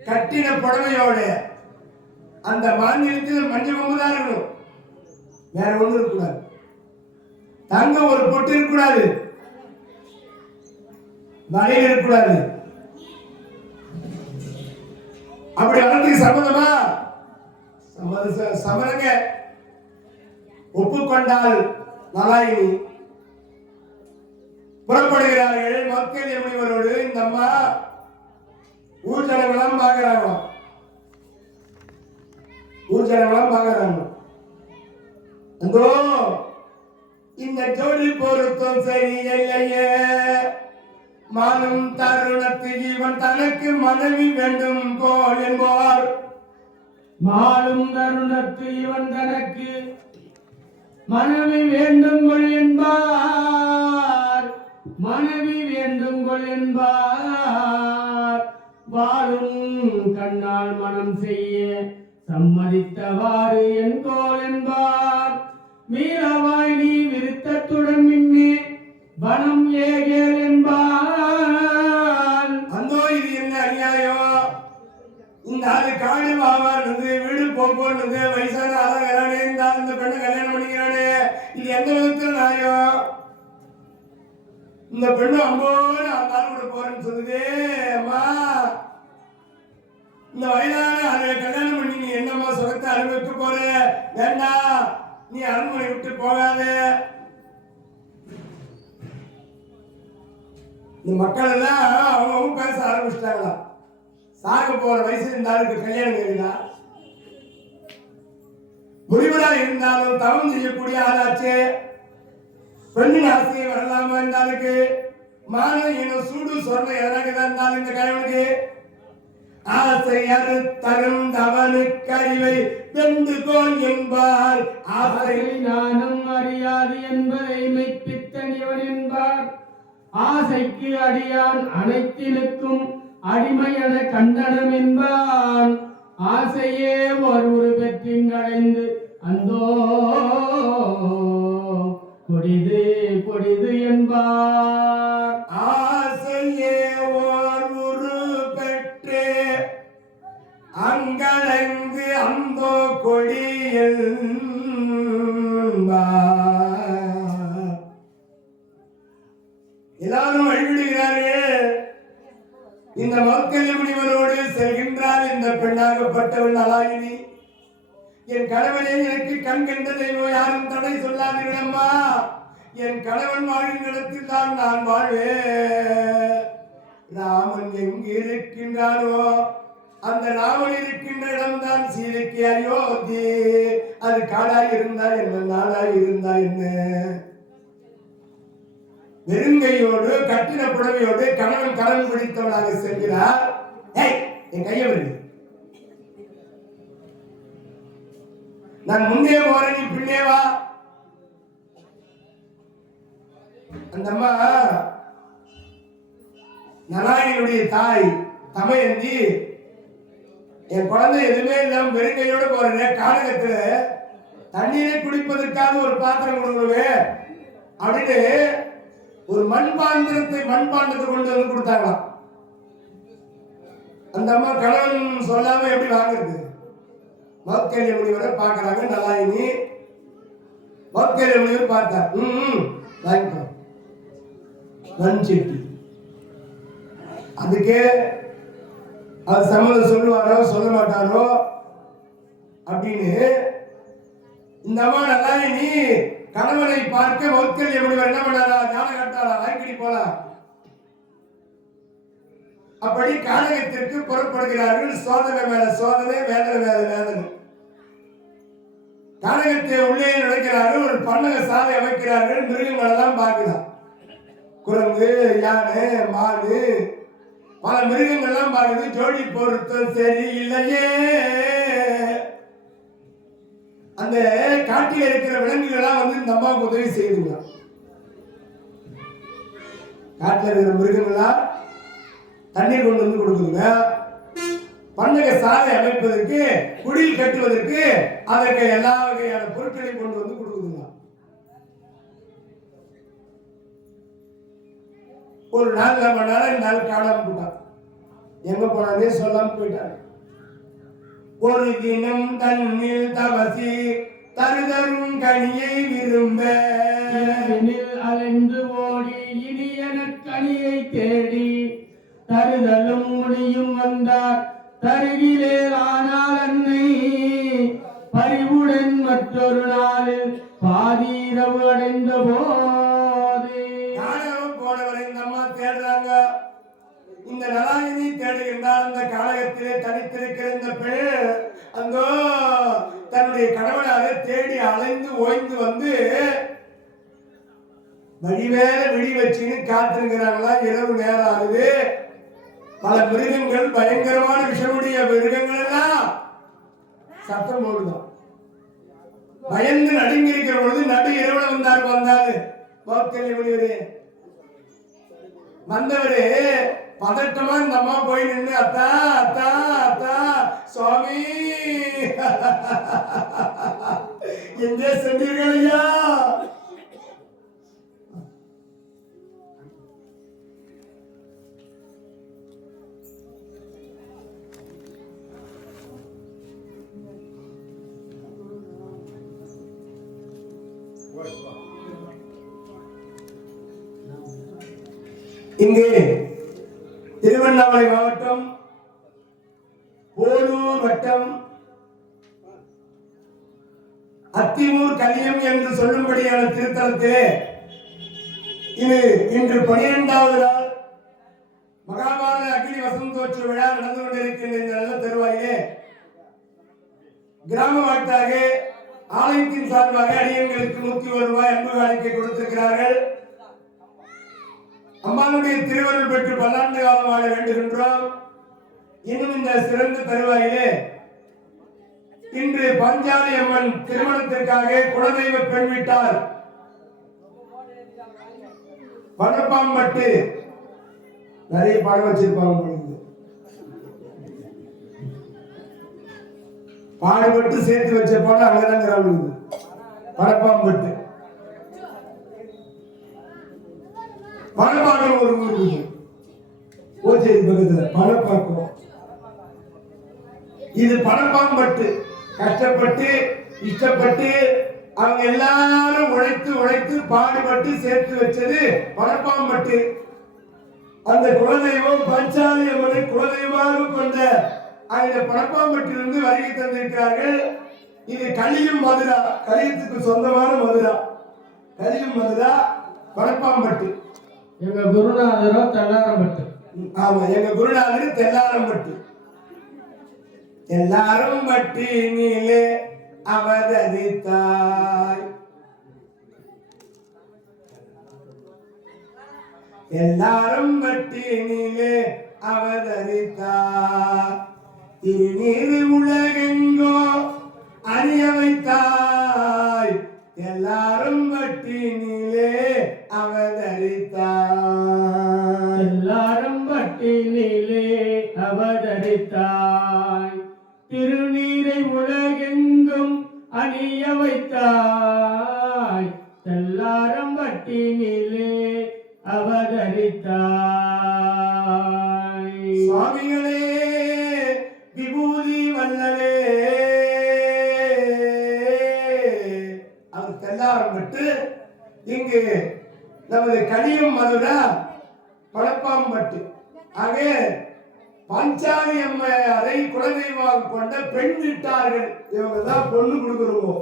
கட்டின புடவையோட அந்த மாநிலத்தில் மஞ்சள் கொம்புதான் இருக்கணும், வேற ஒண்ணு இருக்கக்கூடாது. தங்க ஒரு பொட்டு இருக்கக்கூடாது, வளையல் இருக்கக்கூடாது. அப்படி வளர்த்துக்கு சம்மதமா? சமரங்க ஒப்புக்கொண்டால் நலாயினி. புறப்படுகிறார்கள் மக்கள் முனிவரோடு. இந்த அம்மா ஊர்ஜனங்களாம் பாக்குறாங்க, ஊர்ஜனங்களாம் பாக்குறாங்க. அந்தோ இந்த ஜோடி பொருத்தம் சரியில்லையே, மானும் தருணத்தில் இவன் தனக்கு மனைவி வேண்டும் போல் என்பார். மாலும் தருணத்து இவன் தனக்கு மனைவி வேண்டுங்கொள் என்பார், மனைவி வேண்டுங்கொள் என்பார். வாழும் கண்ணால் மனம் செய்ய சம்மதித்தவாறு என்கோல் என்பார். மீளவாய் நீ விருத்தத்துடன் மின்னே வனம் ஏகேல் என்பார். அந்தோ இது என்ன அநியாயம்? இந்த ஆளு காடு வாவானது, வீடு போக்குவரது, வயசான ஆளாகிறானே, இந்த ஆள் இந்த பெண்ணை கல்யாணம் பண்ணிக்கிறானே, இது எந்த விதத்துல நியாயம்? இந்த பெண்ணு அம்போடு அந்த ஆள் கூட போறேன்னு சொல்லுதே. அம்மா இந்த வயதான அதை கல்யாணம் பண்ணி நீ என்னம்மா சுகத்தை அனுபவிக்க போற? வேண்டாம், நீ அரண்மனை விட்டு போகாத. இந்த மக்கள் எல்லாம் அவங்க பேச ஆரம்பிச்சிட்டாங்களா? சாக போற வயசு இந்த ஆளுக்கு கல்யாணம் கேட்குதா? முடிவரா இருந்தாலும் தவம் செய்யக்கூடிய ஆளாச்சு. பெண்ணின் ஆசையை வரலாமா இந்த ஆளுக்கு? மானம் இன்னும் சூடு சொர்ணம் எதனாக இருந்தாலும் இந்த கணவனுக்கு ஆசை அறுத்தரும் தவனுக்கு அறிவை வெண்டுகோள் என்பார். ஆசை நானும் அறியாது என்பதை மெய்ப்பித்தனியவன் என்பார். ஆசைக்கு அடியான் அனைத்தினுக்கும் அடிமை என கண்டனம் என்பான். ஆசையே ஒரு பெற்றின் அடைந்து அந்தோ கொடிது கொடிது என்பார். ஆசையே ஒரு பெற்று அங்கடைந்து அந்தோ கொடியில் எல்லாரும் வழிவிடுகிறார்கள். இந்த மௌக்கல்ய முனிவரோடு செல்கின்றார் இந்த பெண்ணாகப்பட்டவள் நலாயினி. என் கணவனே, எனக்கு கண் கண்ட தெய்வம், யாரும் தடை சொல்லாதீர்கள் அம்மா. என் கணவன் வாழும் இடத்தில் தான் நான் வாழ்வேன். ராமன் எங்கு இருக்கின்றானோ அந்த ராமன் இருக்கின்ற இடம்தான் சீதைக்கு அயோத்தி. அது காடாய் இருந்தா என்ன, நாடாய் இருந்தா என்ன? நெருங்கையோடு கட்டின புடவையோடு கணவன் கடன் பிடித்தவனாக செல்கிறார். என் கையை விடு, நான் முன்னே போறேன், நீ பின்னே வா. அந்த அம்மா நலாயினுடைய தாய் தமையந்தி, என் குழந்தை எதுவுமே இல்லாம வெறுங்கையோட போறேன், கானகத்துல தண்ணீரை குடிப்பதற்காக ஒரு பாத்திரம் கொடுக்குறேன் அப்படின்னு ஒரு மண்பாண்டத்தை கொண்டு வந்து கொடுத்தாங்களாம். அந்த அம்மா கணவன் சொல்லாம எப்படி வாங்குறது? மௌக்கல்ய முனிவரை பார்க்கறாங்க நலாயினி. மௌக்கல்ய முனிவர் பார்த்தார். வாங்கிக்கோ மண் செட்டி. அதுக்கே அது சம்மதம் சொல்லுவாரோ சொல்ல மாட்டாரோ அப்படின்னு இந்த அம்மா நலாயினி கணவனை பார்க்க மௌக்கல்ய முனிவர் என்ன பண்ணாரா? ஞான கட்டாரா, வாங்கிடி போலாம். அப்படி கானகத்திற்கு புறப்படுகிறார்கள். சோதனை மேல சோதனை, வேதனை மேல வேதனை. கானகத்தை உள்ளே நுழைக்கிறார்கள். ஒரு பன்னக சாலை அமைக்கிறார்கள். மிருகங்கள் எல்லாம் பார்க்கலாம். குரங்கு, யானை, மாடு, பல மிருகங்கள்லாம் பார்க்குது. ஜோடி பொருத்தம் சரி இல்லையே. அந்த காட்டில் இருக்கிற விலங்குகள் எல்லாம் வந்து இந்த அம்மாவுக்கு உதவி செய்யுதுங்க. காட்டில் இருக்கிற மிருகங்கள்லாம் தண்ணீர் கொண்டு வந்து கொடுக்குதுங்க. பண்டக சாலை அமைப்பதற்கு, குடில் கட்டுவதற்கு, அதற்கு எல்லா வகையான பொருட்களையும் கொண்டு வந்து கொடுக்குதுங்க. ஒரு நாள் நம்ம நாள் காணாம போட்டான். எங்க போனானே சொல்லாம போயிட்டாங்க. ஒரு தினம் தன்னில் தவசி தருதரும் கனியை விரும்ப அலைந்து ஓடி இனியன கனியை தேடி தருதலும் முடியும் வந்தார். தருகிலே ஆனால் அன்னை பறிவுடன் மற்றொரு நாளில் பாதீரவு அடைந்த போது போனவரை இந்த அம்மா தேடுறாங்க. இந்த நலாயினி தேடுகின்றார். அந்த காலகத்திலே தனித்திருக்கிற இந்த பெண் அந்த தன்னுடைய கணவனாக தேடி அலைந்து ஓய்ந்து வந்து வழிவேல விடி வச்சுன்னு காத்திருக்கிறாங்களா. இரவு நேரம் ஆகுது. பல மிருகங்கள், பயங்கரமான விஷமுடைய மிருகங்கள் எல்லாம் சத்தம் போடுதான். பயந்து நடுங்கி இருக்கிற பொழுது நடு இரவுல வந்தாரு மௌக்கல்ய முனிவரே. வந்தவரு பதட்டமா இந்த அம்மா போய் நின்று, அத்தா அத்தா அத்தா சுவாமி எங்கே சென்றீர்கள் ஐயா? இங்கு திருவண்ணாமலை மாவட்டம் போலூர் வட்டம் அத்திமூர் கலியம் என்று சொல்லும்படியான திருத்தலத்திலே இது இன்று 12வது நாள் மகாபாரத அக்னி வசந்தோற்சவ விழா நடந்து கொண்டிருக்கின்ற இந்த நல்ல தருவாயிலே கிராம வாட்டாக ஆலயத்தின் சார்பாக அடியங்களுக்கு 101 ரூபாய் அன்பு காணிக்கை கொடுத்திருக்கிறார்கள். அம்மானுடைய திருவருள் பெற்று பல்லாண்டு காலம் வாழ வேண்டுகின்றோம். இன்னும் இந்த சிறந்த தருவாயிலே இன்று பஞ்சாலி அம்மன் திருமணத்திற்காக குலதெய்வ பெண் வீட்டார் பணப்பாம்பட்டு நிறைய பணம் வச்சிருப்பாங்க உங்களுக்கு. பாடுபட்டு சேர்த்து வச்ச பணம் அங்கதான் கிராமம். பணப்பாம்பட்டு பணப்பாக்கம் ஒரு ஊர் இருக்கு ஓச்சேரி பக்கத்துல பணப்பாக்கம். இது பணப்பாம்பட்டு. கஷ்டப்பட்டு இஷ்டப்பட்டு அவங்க எல்லாரும் உழைத்து உழைத்து பாடுபட்டு சேர்த்து வச்சது பணப்பாம்பட்டு. அந்த குலதெய்வம் பஞ்சாலி அம்மனை குலதெய்வமாக கொண்ட அந்த பணப்பாம்பட்டிலிருந்து வருகை தந்திருக்கிறார்கள். இது கலியும் மதுரா, கலியத்துக்கு சொந்தமான மதுரா. கலியும் மதுரா பணப்பாம்பட்டு. எங்க குருநாதரோ தெல்லாரம்பட்டு. ஆமா, எங்க குருநாதர் தெல்லாரம்பட்டு. எல்லாரும் பட்டினிலே அவதரித்தாய், எல்லாரும் பட்டினிலே அவதரித்தாய், திருநீர் உலகெங்கோ அறிய வைத்தாய், எல்லாரும் பட்டினிலே அவதரித்தாய், எல்லாரும் பட்டினிலே அவதரித்தாய், திருநீரை உலகெங்கும் அணிய வைத்தாய், எல்லாரும் பட்டினிலே அவதரித்தாய். சுவாமிகளே விபூதி வல்லலே, அவர் தெல்லாரம்பட்டு. இங்கு நமது கலியும் மதுரா பணப்பாம்பட்டு. ஆக பஞ்சாலி அம்மையாரை குலதெய்வமாக கொண்ட பெண் வீட்டார்கள். இவங்க தான் பொண்ணு கொடுக்குறோம்.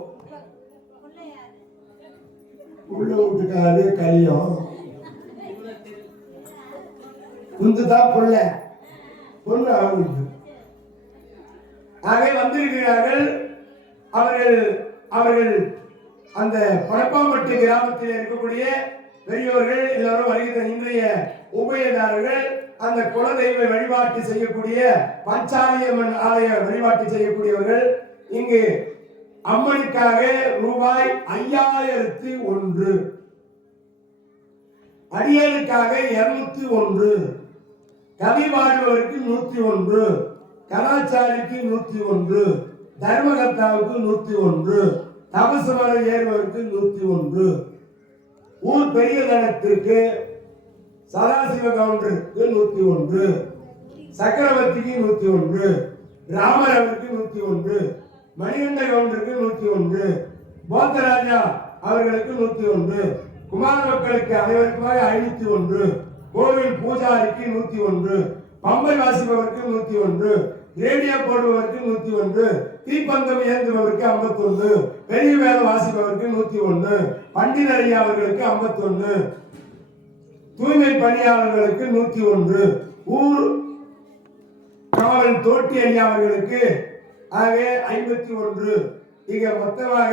உள்ள வீட்டுக்காரு கலியம், குந்துதான் புள்ள, பொண்ணு அவங்களுக்கு. ஆக வந்திருக்கிறார்கள் அவர்கள். அவர்கள் அந்த பணப்பாம்பட்டு கிராமத்தில் இருக்கக்கூடிய பெரியோர்கள் எல்லாரும் வருகிற இன்றைய உபயதாரர்கள் அந்த குலதெய்வ வழிபாட்டு செய்யக்கூடிய பஞ்சாலியம்மன் ஆலய வழிபாட்டு செய்யக்கூடியவர்கள். இங்கு அம்மனுக்காக ரூபாய் 5001, அடியனுக்காக 201, கவி பாடுவதற்கு 101, கலாச்சாரிக்கு 101, தர்மகர்த்தாவுக்கு 101, தபசு மலை ஏறுவதற்கு 101, ஊர் பெரிய தனத்திற்கு சதாசிவ கவுண்டருக்கு 101, சக்கரவர்த்திக்கு 101, ராமரவருக்கு 101, மணிகண்ட கவுண்டருக்கு 101, போத்தராஜா அவர்களுக்கு 101, குமார மக்களுக்கு அனைவருக்குமாக 501, கோவில் பூஜாரிக்கு 101, பம்பை வாசிப்பவருக்கு 101, ரேடியோ போடுபவருக்கு 101, தீப்பந்தம் ஏந்துபவருக்கு 51, பெரிய வேலை வாசிப்பவருக்கு 101, பண்டிதர் ஐயா அவர்களுக்கு 51, தூய்மை பணியாளர்களுக்கு 101, ஊர் காவல் தோட்டி ஐயா அவர்களுக்கு ஆக 51. இங்க மொத்தமாக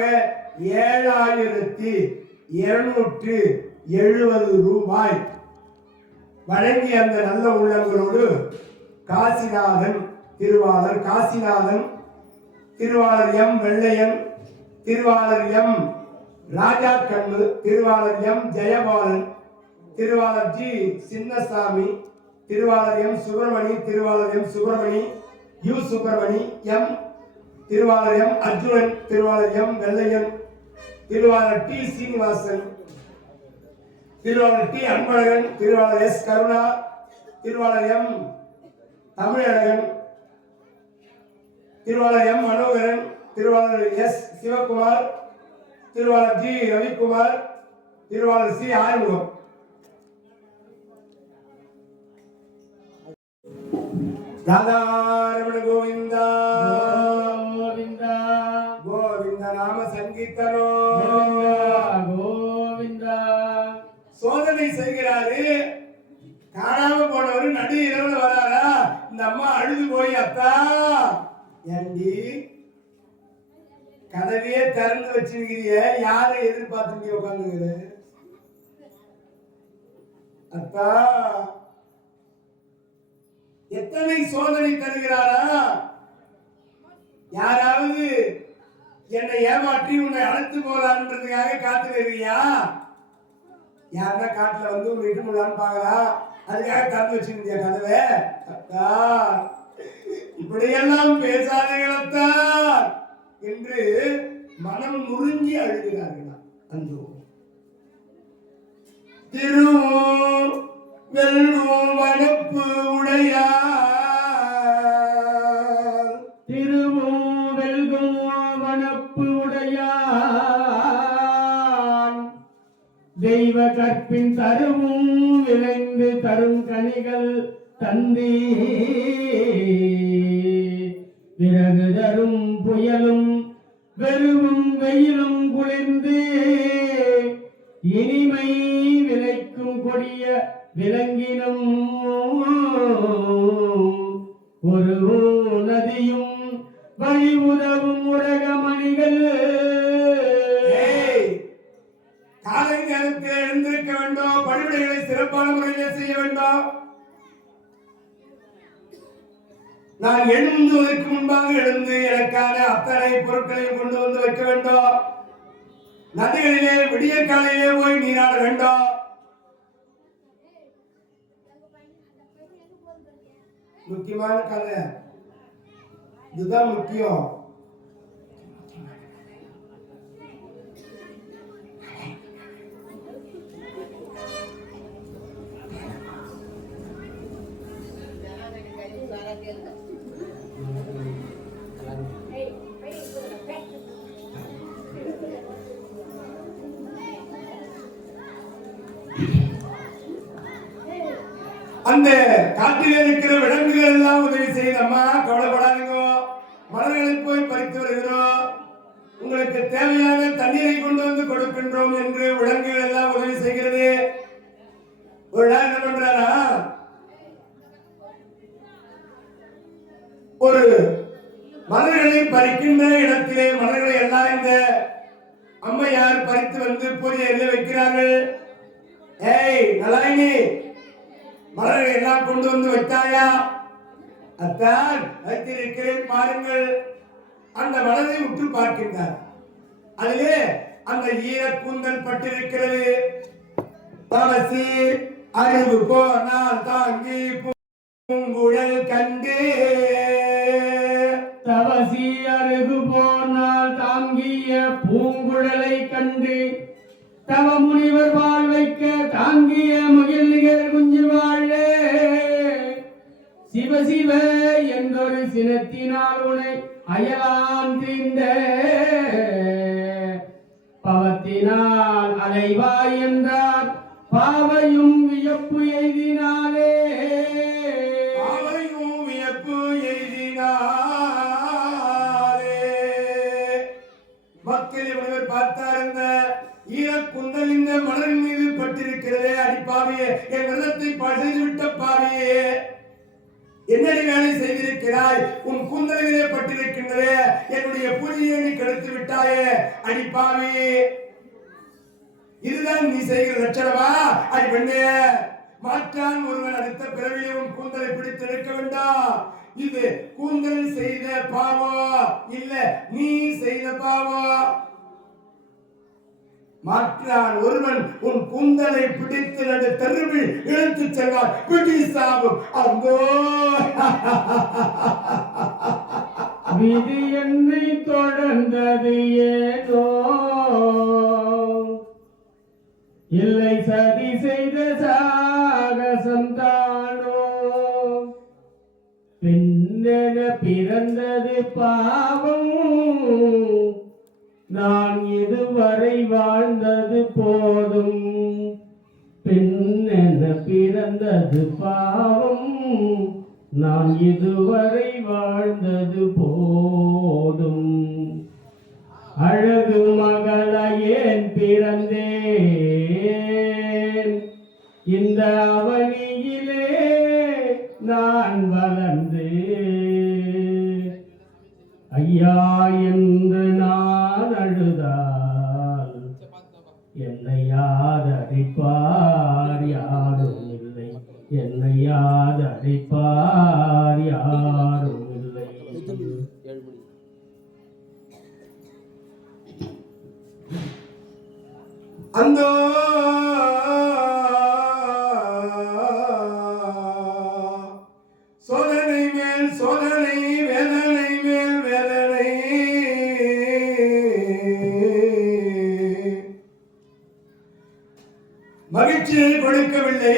7270 ரூபாய் வழங்கிய அந்த நல்ல உள்ளங்களோடு காசிநாதன் திருவாளர், காசிநாதன் திருவாளர் எம் வெள்ளையன், திருவாளர் எம் ராஜா கண்ணு, திருவாளர் எம் ஜெயபாலன், திருவாளர் ஜி சின்னசாமி, திருவாளர் எம் சுப்பிரமணி, திருவாளர் M Subramani, U Subramani, M திருவாளர் எம் அர்ஜுனன், திருவாளர் எம் வெள்ளையன், திருவாளர் டி சீனிவாசன், திருவாளர் டி அன்பழகன், திருவாளர் எஸ் கருணா, திருவாளர் எம் தமிழழகன், திருவாளர் எம் மனோகரன், திருவாளர் எஸ் சிவகுமார், திருவாளர் ஜி ரவிக்குமார், திருவாளர் சி ஆறுமுகம். ராதாரமண கோவிந்தா கோவிந்தா கோவிந்த நாம சங்கீர்த்தனோ கோவிந்தா. சோதனை செய்கிறாரு. காணாம போனவரு நடு இரவுல வராரா. இந்த அம்மா அழுது போய், அத்தா ஏண்டி கதவையே திறந்து வச்சிருக்கிறிய, யாரை எதிர்பார்த்து உட்காந்துக்கிற அத்தா, எத்தனை சோதனை தருகிறாரா. யாராவது என்னை ஏமாற்றி உன்னை அழைத்து போறான்றதுக்காக காத்துக்கிறியா? யாருன்னா காட்டுல வந்து உங்க இட்டு முள்ளான்னு பாக்கலாம், அதுக்காக திறந்து வச்சிருந்தியா கதவை? அத்தா இப்படியெல்லாம் பேசாதீங்களா என்று மனம் முருங்கி அழுகிறார்களா. அந்தோ திருவும் வெல்லும் வனப்பு உடையார், திருவும் வெல்கும் வனப்பு உடையான், தெய்வ கற்பின் தருவும் விளைந்து தரும் கனிகள் தந்தி, பிறகு தரும் புயலும் வெறுவும் வெயிலும் குளிர்ந்து, இனிமை விளைக்கும் கொடிய விலங்கினும் ஒரு நதியும் வழி உதவும் உலகமணிகள். காலை நேரத்தில் எழுந்திருக்க வேண்டும், பணிவிடைகளை சிறப்பான முறையில் செய்ய வேண்டும். நான் எழுந்துவதற்கு முன்பாக எழுந்து எனக்கான அத்தனை பொருட்களையும் கொண்டு வந்து வைக்க வேண்டும். நதிகளிலே விடிய காலையிலே போய் நீராட வேண்டும். முக்கியமான கதை இதுதான் முக்கியம். அந்த காட்டிலே இருக்கிற விலங்குகள் எல்லாம் உதவி செய்தம்மா, கவலைப்படாதீங்க, மலர்களை போய் பறித்து வருகிறோம், உங்களுக்கு தேவையான தண்ணீரை கொண்டு வந்து கொடுக்கின்றோம் என்று விலங்குகள் எல்லாம் உதவி செய்கிறது. ஒரு நாள் என்ன பண்றாரா, ஒரு மலர்களை பறிக்கின்ற இடத்திலே மலர்களை எல்லாம் இந்த அம்மையார் பறித்து வந்து பூஜையில வைக்கிறார்கள். ஏய் நலாயினி, மலர்களை எல்லாம் கொண்டு வந்து வைத்தாயா? அத்தான் வைத்திருக்கிறேன் பாருங்கள். அந்த மலரை உற்று பார்க்கின்றார். அதிலே அந்த ஈர கூந்தல் பட்டிருக்கிறது. தவசி அறிவு போனால் தாங்கி பூங்குழல் கண்டு, தவசி அருகு போனால் தாங்கிய பூங்குழலை கண்டு, தவ முனிவர் வாழ் வைக்க தாங்கிய முகில் நிகர் குஞ்சு வாழ, சிவ சிவ என்றொரு சினத்தினால் உனை அயலான் தீர்ந்த, பவத்தினால் அலைவாய் என்றார் பாவையும் வியப்பு எய்தினாலே. பாவையும் வியப்பு எய்தினாலே. மக்கள் இவர்கள் பார்த்தார், இந்த ஈரக்குந்தல் இந்த மலரின் மீது பட்டிருக்கிறதே, அடிப்பாவையே, என் விரதத்தை செய்து விட்ட பாவையே, என்னடி வேலை செய்திருக்கிறாய்? உன் கூந்தலிலே பட்டிருக்கின்றதே, என்னுடைய பூஜையை நீ கெடுத்து விட்டாயே, அடிப்பாவையே, இதுதான் நீ செய்கிற லட்சணமா? அடி பெண்ணே, மாற்றான் ஒருவன் அடுத்த பிறவிலே உன் கூந்தலை பிடித்து எடுக்க வேண்டாம். இது கூந்தல் செய்த பாவம் இல்ல, நீ செய்த பாவம். மாற்றான் ஒருவன் உன் கூந்தலை பிடித்து நடு தெருவில் இழுத்து செல்வார், பிடி சாவும். அங்கோ விதி என்னை தொடர்ந்தது ஏதோ, இல்லை சதி செய்த சாகசந்தானோ, பெண்ணென பிறந்தது பாவம், நான் இதுவரை வாழ்ந்தது போதும், பெண்ணென பிறந்தது பாவம், நான் இதுவரை வாழ்ந்தது போதும், அழகு மகளையேன் பிறந்தேன், இந்த அவனியிலே நான் வளர்ந்து, ஐயா என்று நான் அழுதால் என்னை யாதடிப்பார் யாரும் இல்லை, என்னை யாதடிப்பார் யாரும் இல்லை. அந்த மகிழ்ச்சியை கொடுக்கவில்லை,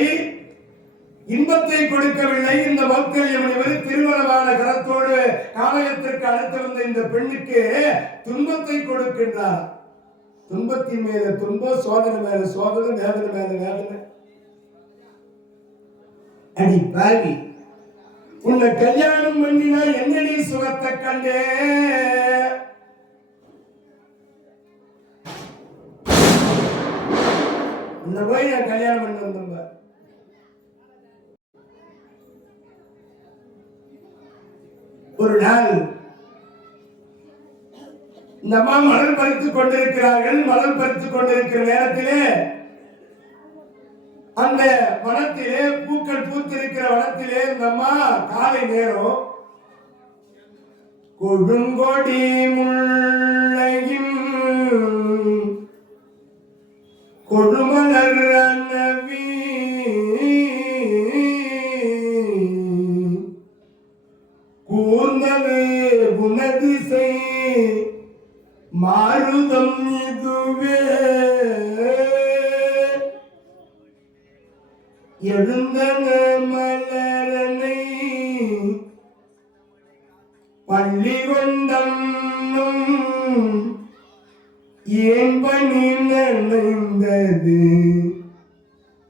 இன்பத்தை கொடுக்கவில்லை. இந்த மௌக்கல்ய முனிவர் திருமணமான கரத்தோடு காலகத்திற்கு அடுத்து வந்த இந்த பெண்ணுக்கு துன்பத்தை கொடுக்கின்றார். துன்பத்தின் மேல துன்பம், சோதனை மேல சோதனை, வேதனை மேல வேதனை. அடி பாவி, உன்னை கல்யாணம் பண்ணினா என்னடி சுகத்தை கண்டே? உன்னை போய் நான் கல்யாணம் பண்ணி வந்தேன். ஒரு நாள் இந்த அம்மா மலர் பறித்துக் கொண்டிருக்கிறார்கள். மலர் பறித்துக் கொண்டிருக்கிற நேரத்திலே அந்த வனத்திலே, பூக்கள் பூத்திருக்கிற வனத்திலே இந்த அம்மா காலை நேரம் கொடுங்கொடி முள்ளையும் கொடுமலர் அன்னவி கூர்ந்தது குணதிசை மாருதம் இதுவே எழுந்தன மலரனை பள்ளி கொண்டன்னும் ஏன் பணி நனைந்தது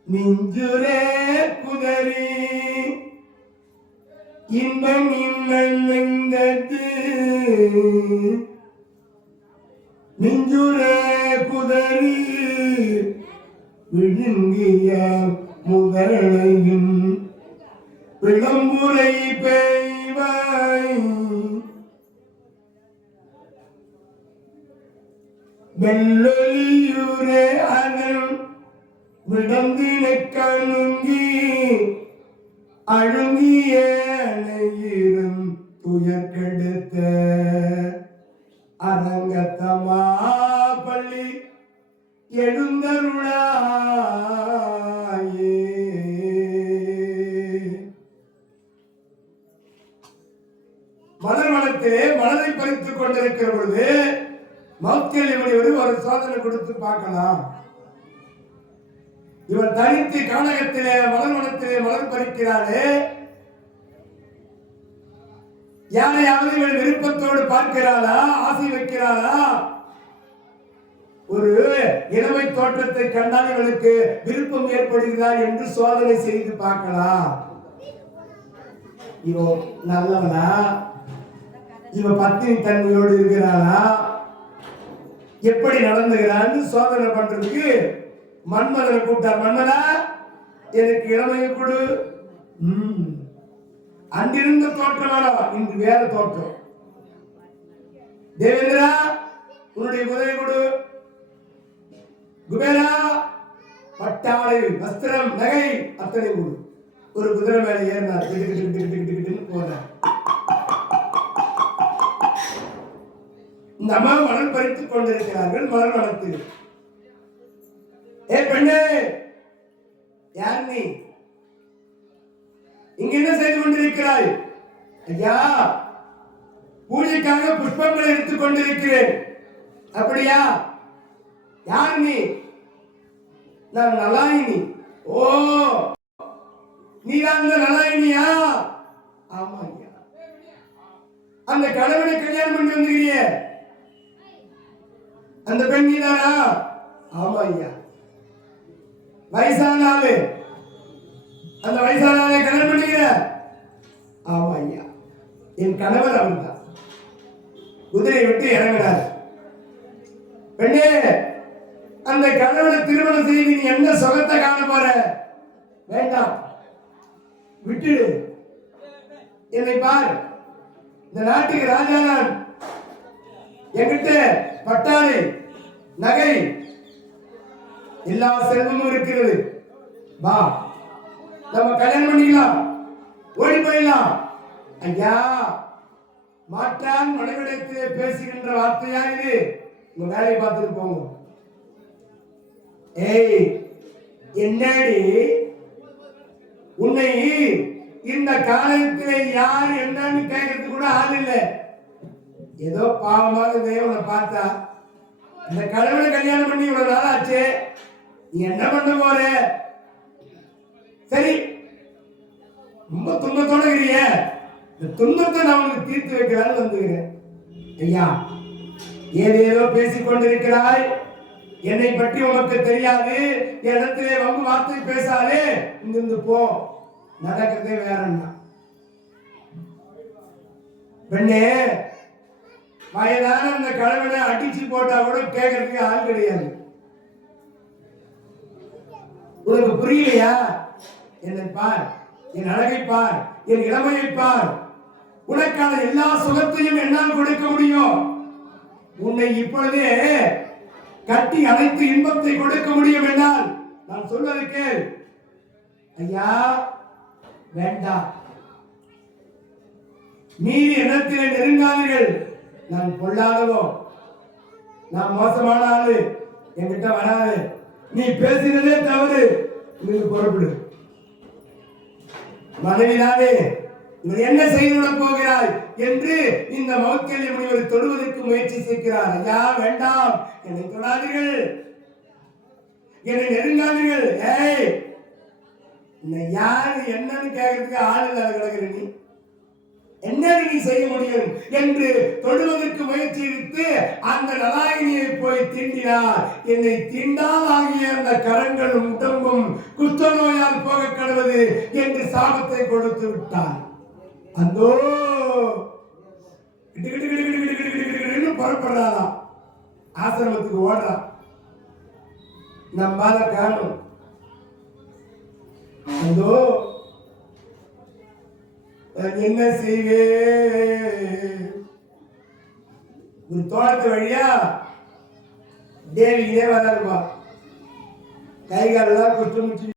மிஞ்சுரே குதறி இன்பனி நனைந்தது மிஞ்சுரே குதறி விழுங்கிய முதலையும் விளம்புரை பெய்வாய் வெள்ளொலியுரே அதன் விடந்தினை கணுங்கி அழுங்கிய அணையிரும் துயர் கெடுத்த அரங்கத்தமா பள்ளி எழுந்தருளாயே. மலர் வனத்திலே மலரை பறித்துக் கொண்டிருக்கிற பொழுது மௌக்கல்ய முனிவர் ஒரு சோதனை கொடுத்து பார்க்கலாம். இவர் தனித்து கானகத்திலே மலர் வனத்திலே மலர் பறிக்கிறாரே, யாரையாவது இவள் விருப்பத்தோடு பார்க்கிறாளா, ஆசை வைக்கிறாளா? ஒரு இளமை தோற்றத்தை கண்டால் இவளுக்கு விருப்பம் ஏற்படுகிறதா என்று சோதனை செய்து பார்க்கலாம். இவன் நல்லவனா, இவன் பத்தினி தன்மையோடு இருக்கிறாளா, எப்படி நடந்துகிறான்னு சோதனை பண்றதுக்கு மன்மதனை கூப்பிட்டார். மன்மதா, எனக்கு இளமையை கொடு. அன்றிருந்த தோற்றமானா இன்று வேற தோற்றம். தேவேந்திரா, உன்னுடைய உதவி கொடு. குபேரா, பட்டாளை, வஸ்திரம், நகை அத்தனை கொடு. ஒரு குதிரை மேல ஏறினார். போனார். இந்த அம்மா மலர் பறித்துக் கொண்டிருக்கிறார்கள் மலர் வனத்தில். ஏ பெண்ணே, யார் நீ? இங்க என்ன செய்து கொண்டிருக்கிறாய்? ஐயா, பூஜைக்காக புஷ்பங்களை எடுத்துக் கொண்டிருக்கிறேன். அப்படியா? யார் நீ? நான் நலாயினி. ஓ, நீதான் அந்த நலாயினியா? ஆமா ஐயா. அந்த கணவனை கல்யாணம் பண்ணி வந்துக்கிறிய அந்த பெண் நீதானா? ஆமா ஐயா. வயசான ஆளு, அந்த வயசான ஆளை கல்யாணம் பண்ணிக்கிற? ஆமா ஐயா. என் கணவர் அவர்தான். குதிரையை விட்டு இறங்கினார். பெண்ணே, அந்த கணவனை திருமணம் செய்து நீ என்ன சுகத்தை காண போற? வேண்டாம், விட்டுடு. என்னை பார், இந்த நாட்டுக்கு ராஜா நான். என்கிட்ட பட்டாளை, நகை, எல்லா செல்வமும் இருக்கிறது. வா, நம்ம கல்யாணம் பண்ணிக்கலாம், ஓடி போயிடலாம். ஐயா, மாற்றான் மனைவிடத்திலே பேசுகின்ற வார்த்தையா இது? உங்க வேலையை பார்த்துட்டு போங்க. ஏய், என்னடி உன்னை இந்த காலத்திலே யார் என்னன்னு கேட்கறது கூட ஆள் இல்லை. ஏதோ பாவமாக தேவனை பார்த்தா இந்த கடவுளை கல்யாணம் பண்ணி இவ்வளவு நாள் ஆச்சு, நீ என்ன பண்ண போற? சரி, ரொம்ப துன்பத்தோட இருக்கிறிய, இந்த துன்பத்தை நான் உனக்கு தீர்த்து வைக்கலான்னு வந்துக்கிறேன். ஐயா, ஏதேதோ பேசிக் கொண்டிருக்கிறாய், என்னை பற்றி உனக்கு தெரியாது, இடத்திலே வம்பு வார்த்தை பேசாதே, இங்கிருந்து போ. நடக்கிறதே வேறன்னா பெண்ணே, வயதான அந்த கணவனை அடிச்சு போட்டா கூட கேட்கறதுக்கு ஆள் கிடையாது. உனக்கு புரியலையா? என்னை பார், என் அழகை பார், என் இளமையை பார். உனக்கான எல்லா சுகத்தையும் என்னால் கொடுக்க முடியும். உன்னை இப்பொழுதே கட்டி அணைத்து இன்பத்தை கொடுக்க முடியும் என்றால் நான் சொல்வதை கேள். ஐயா, வேண்டாம், மீறி எண்ணத்திலே நெருங்காதீர்கள். நான் பொல்லாதவோ, நான் மோசமான ஆளு, என்கிட்ட வராது. நீ பேசினதே தவறு, நீங்க பொறுப்பிடு. மனைவிதானே, இவர் என்ன செய்து விட போகிறாய் என்று இந்த மௌக்கேலிய முனிவர் தொடுவதற்கு முயற்சி செய்கிறார். ஐயா, வேண்டாம், என்னை தொடாதீர்கள், என்னை நெருங்காதீர்கள். ஏய், யாரு என்னன்னு கேட்கறதுக்கு ஆள் இல்லாத கிடக்குற நீ, என்ன நீ செய்ய முடியும் என்று தொடுவதற்கு முயற்சி எடுத்து அந்த நலாயினியை போய் தீண்டினார். என்னை தீண்டால் ஆகிய அந்த கரங்களும் உடம்பும் குஷ்ட நோயால் போக கடவுது என்று சாபத்தை கொடுத்து விட்டார். அந்தோ புறப்படுறாராம், ஆசிரமத்துக்கு ஓடுறான். நம்மால காணும். அந்தோ என்ன செய்வே, ஒரு தோட்டத்து வழியா தேவியே வராருமா, கை காலெல்லாம் குற்றம்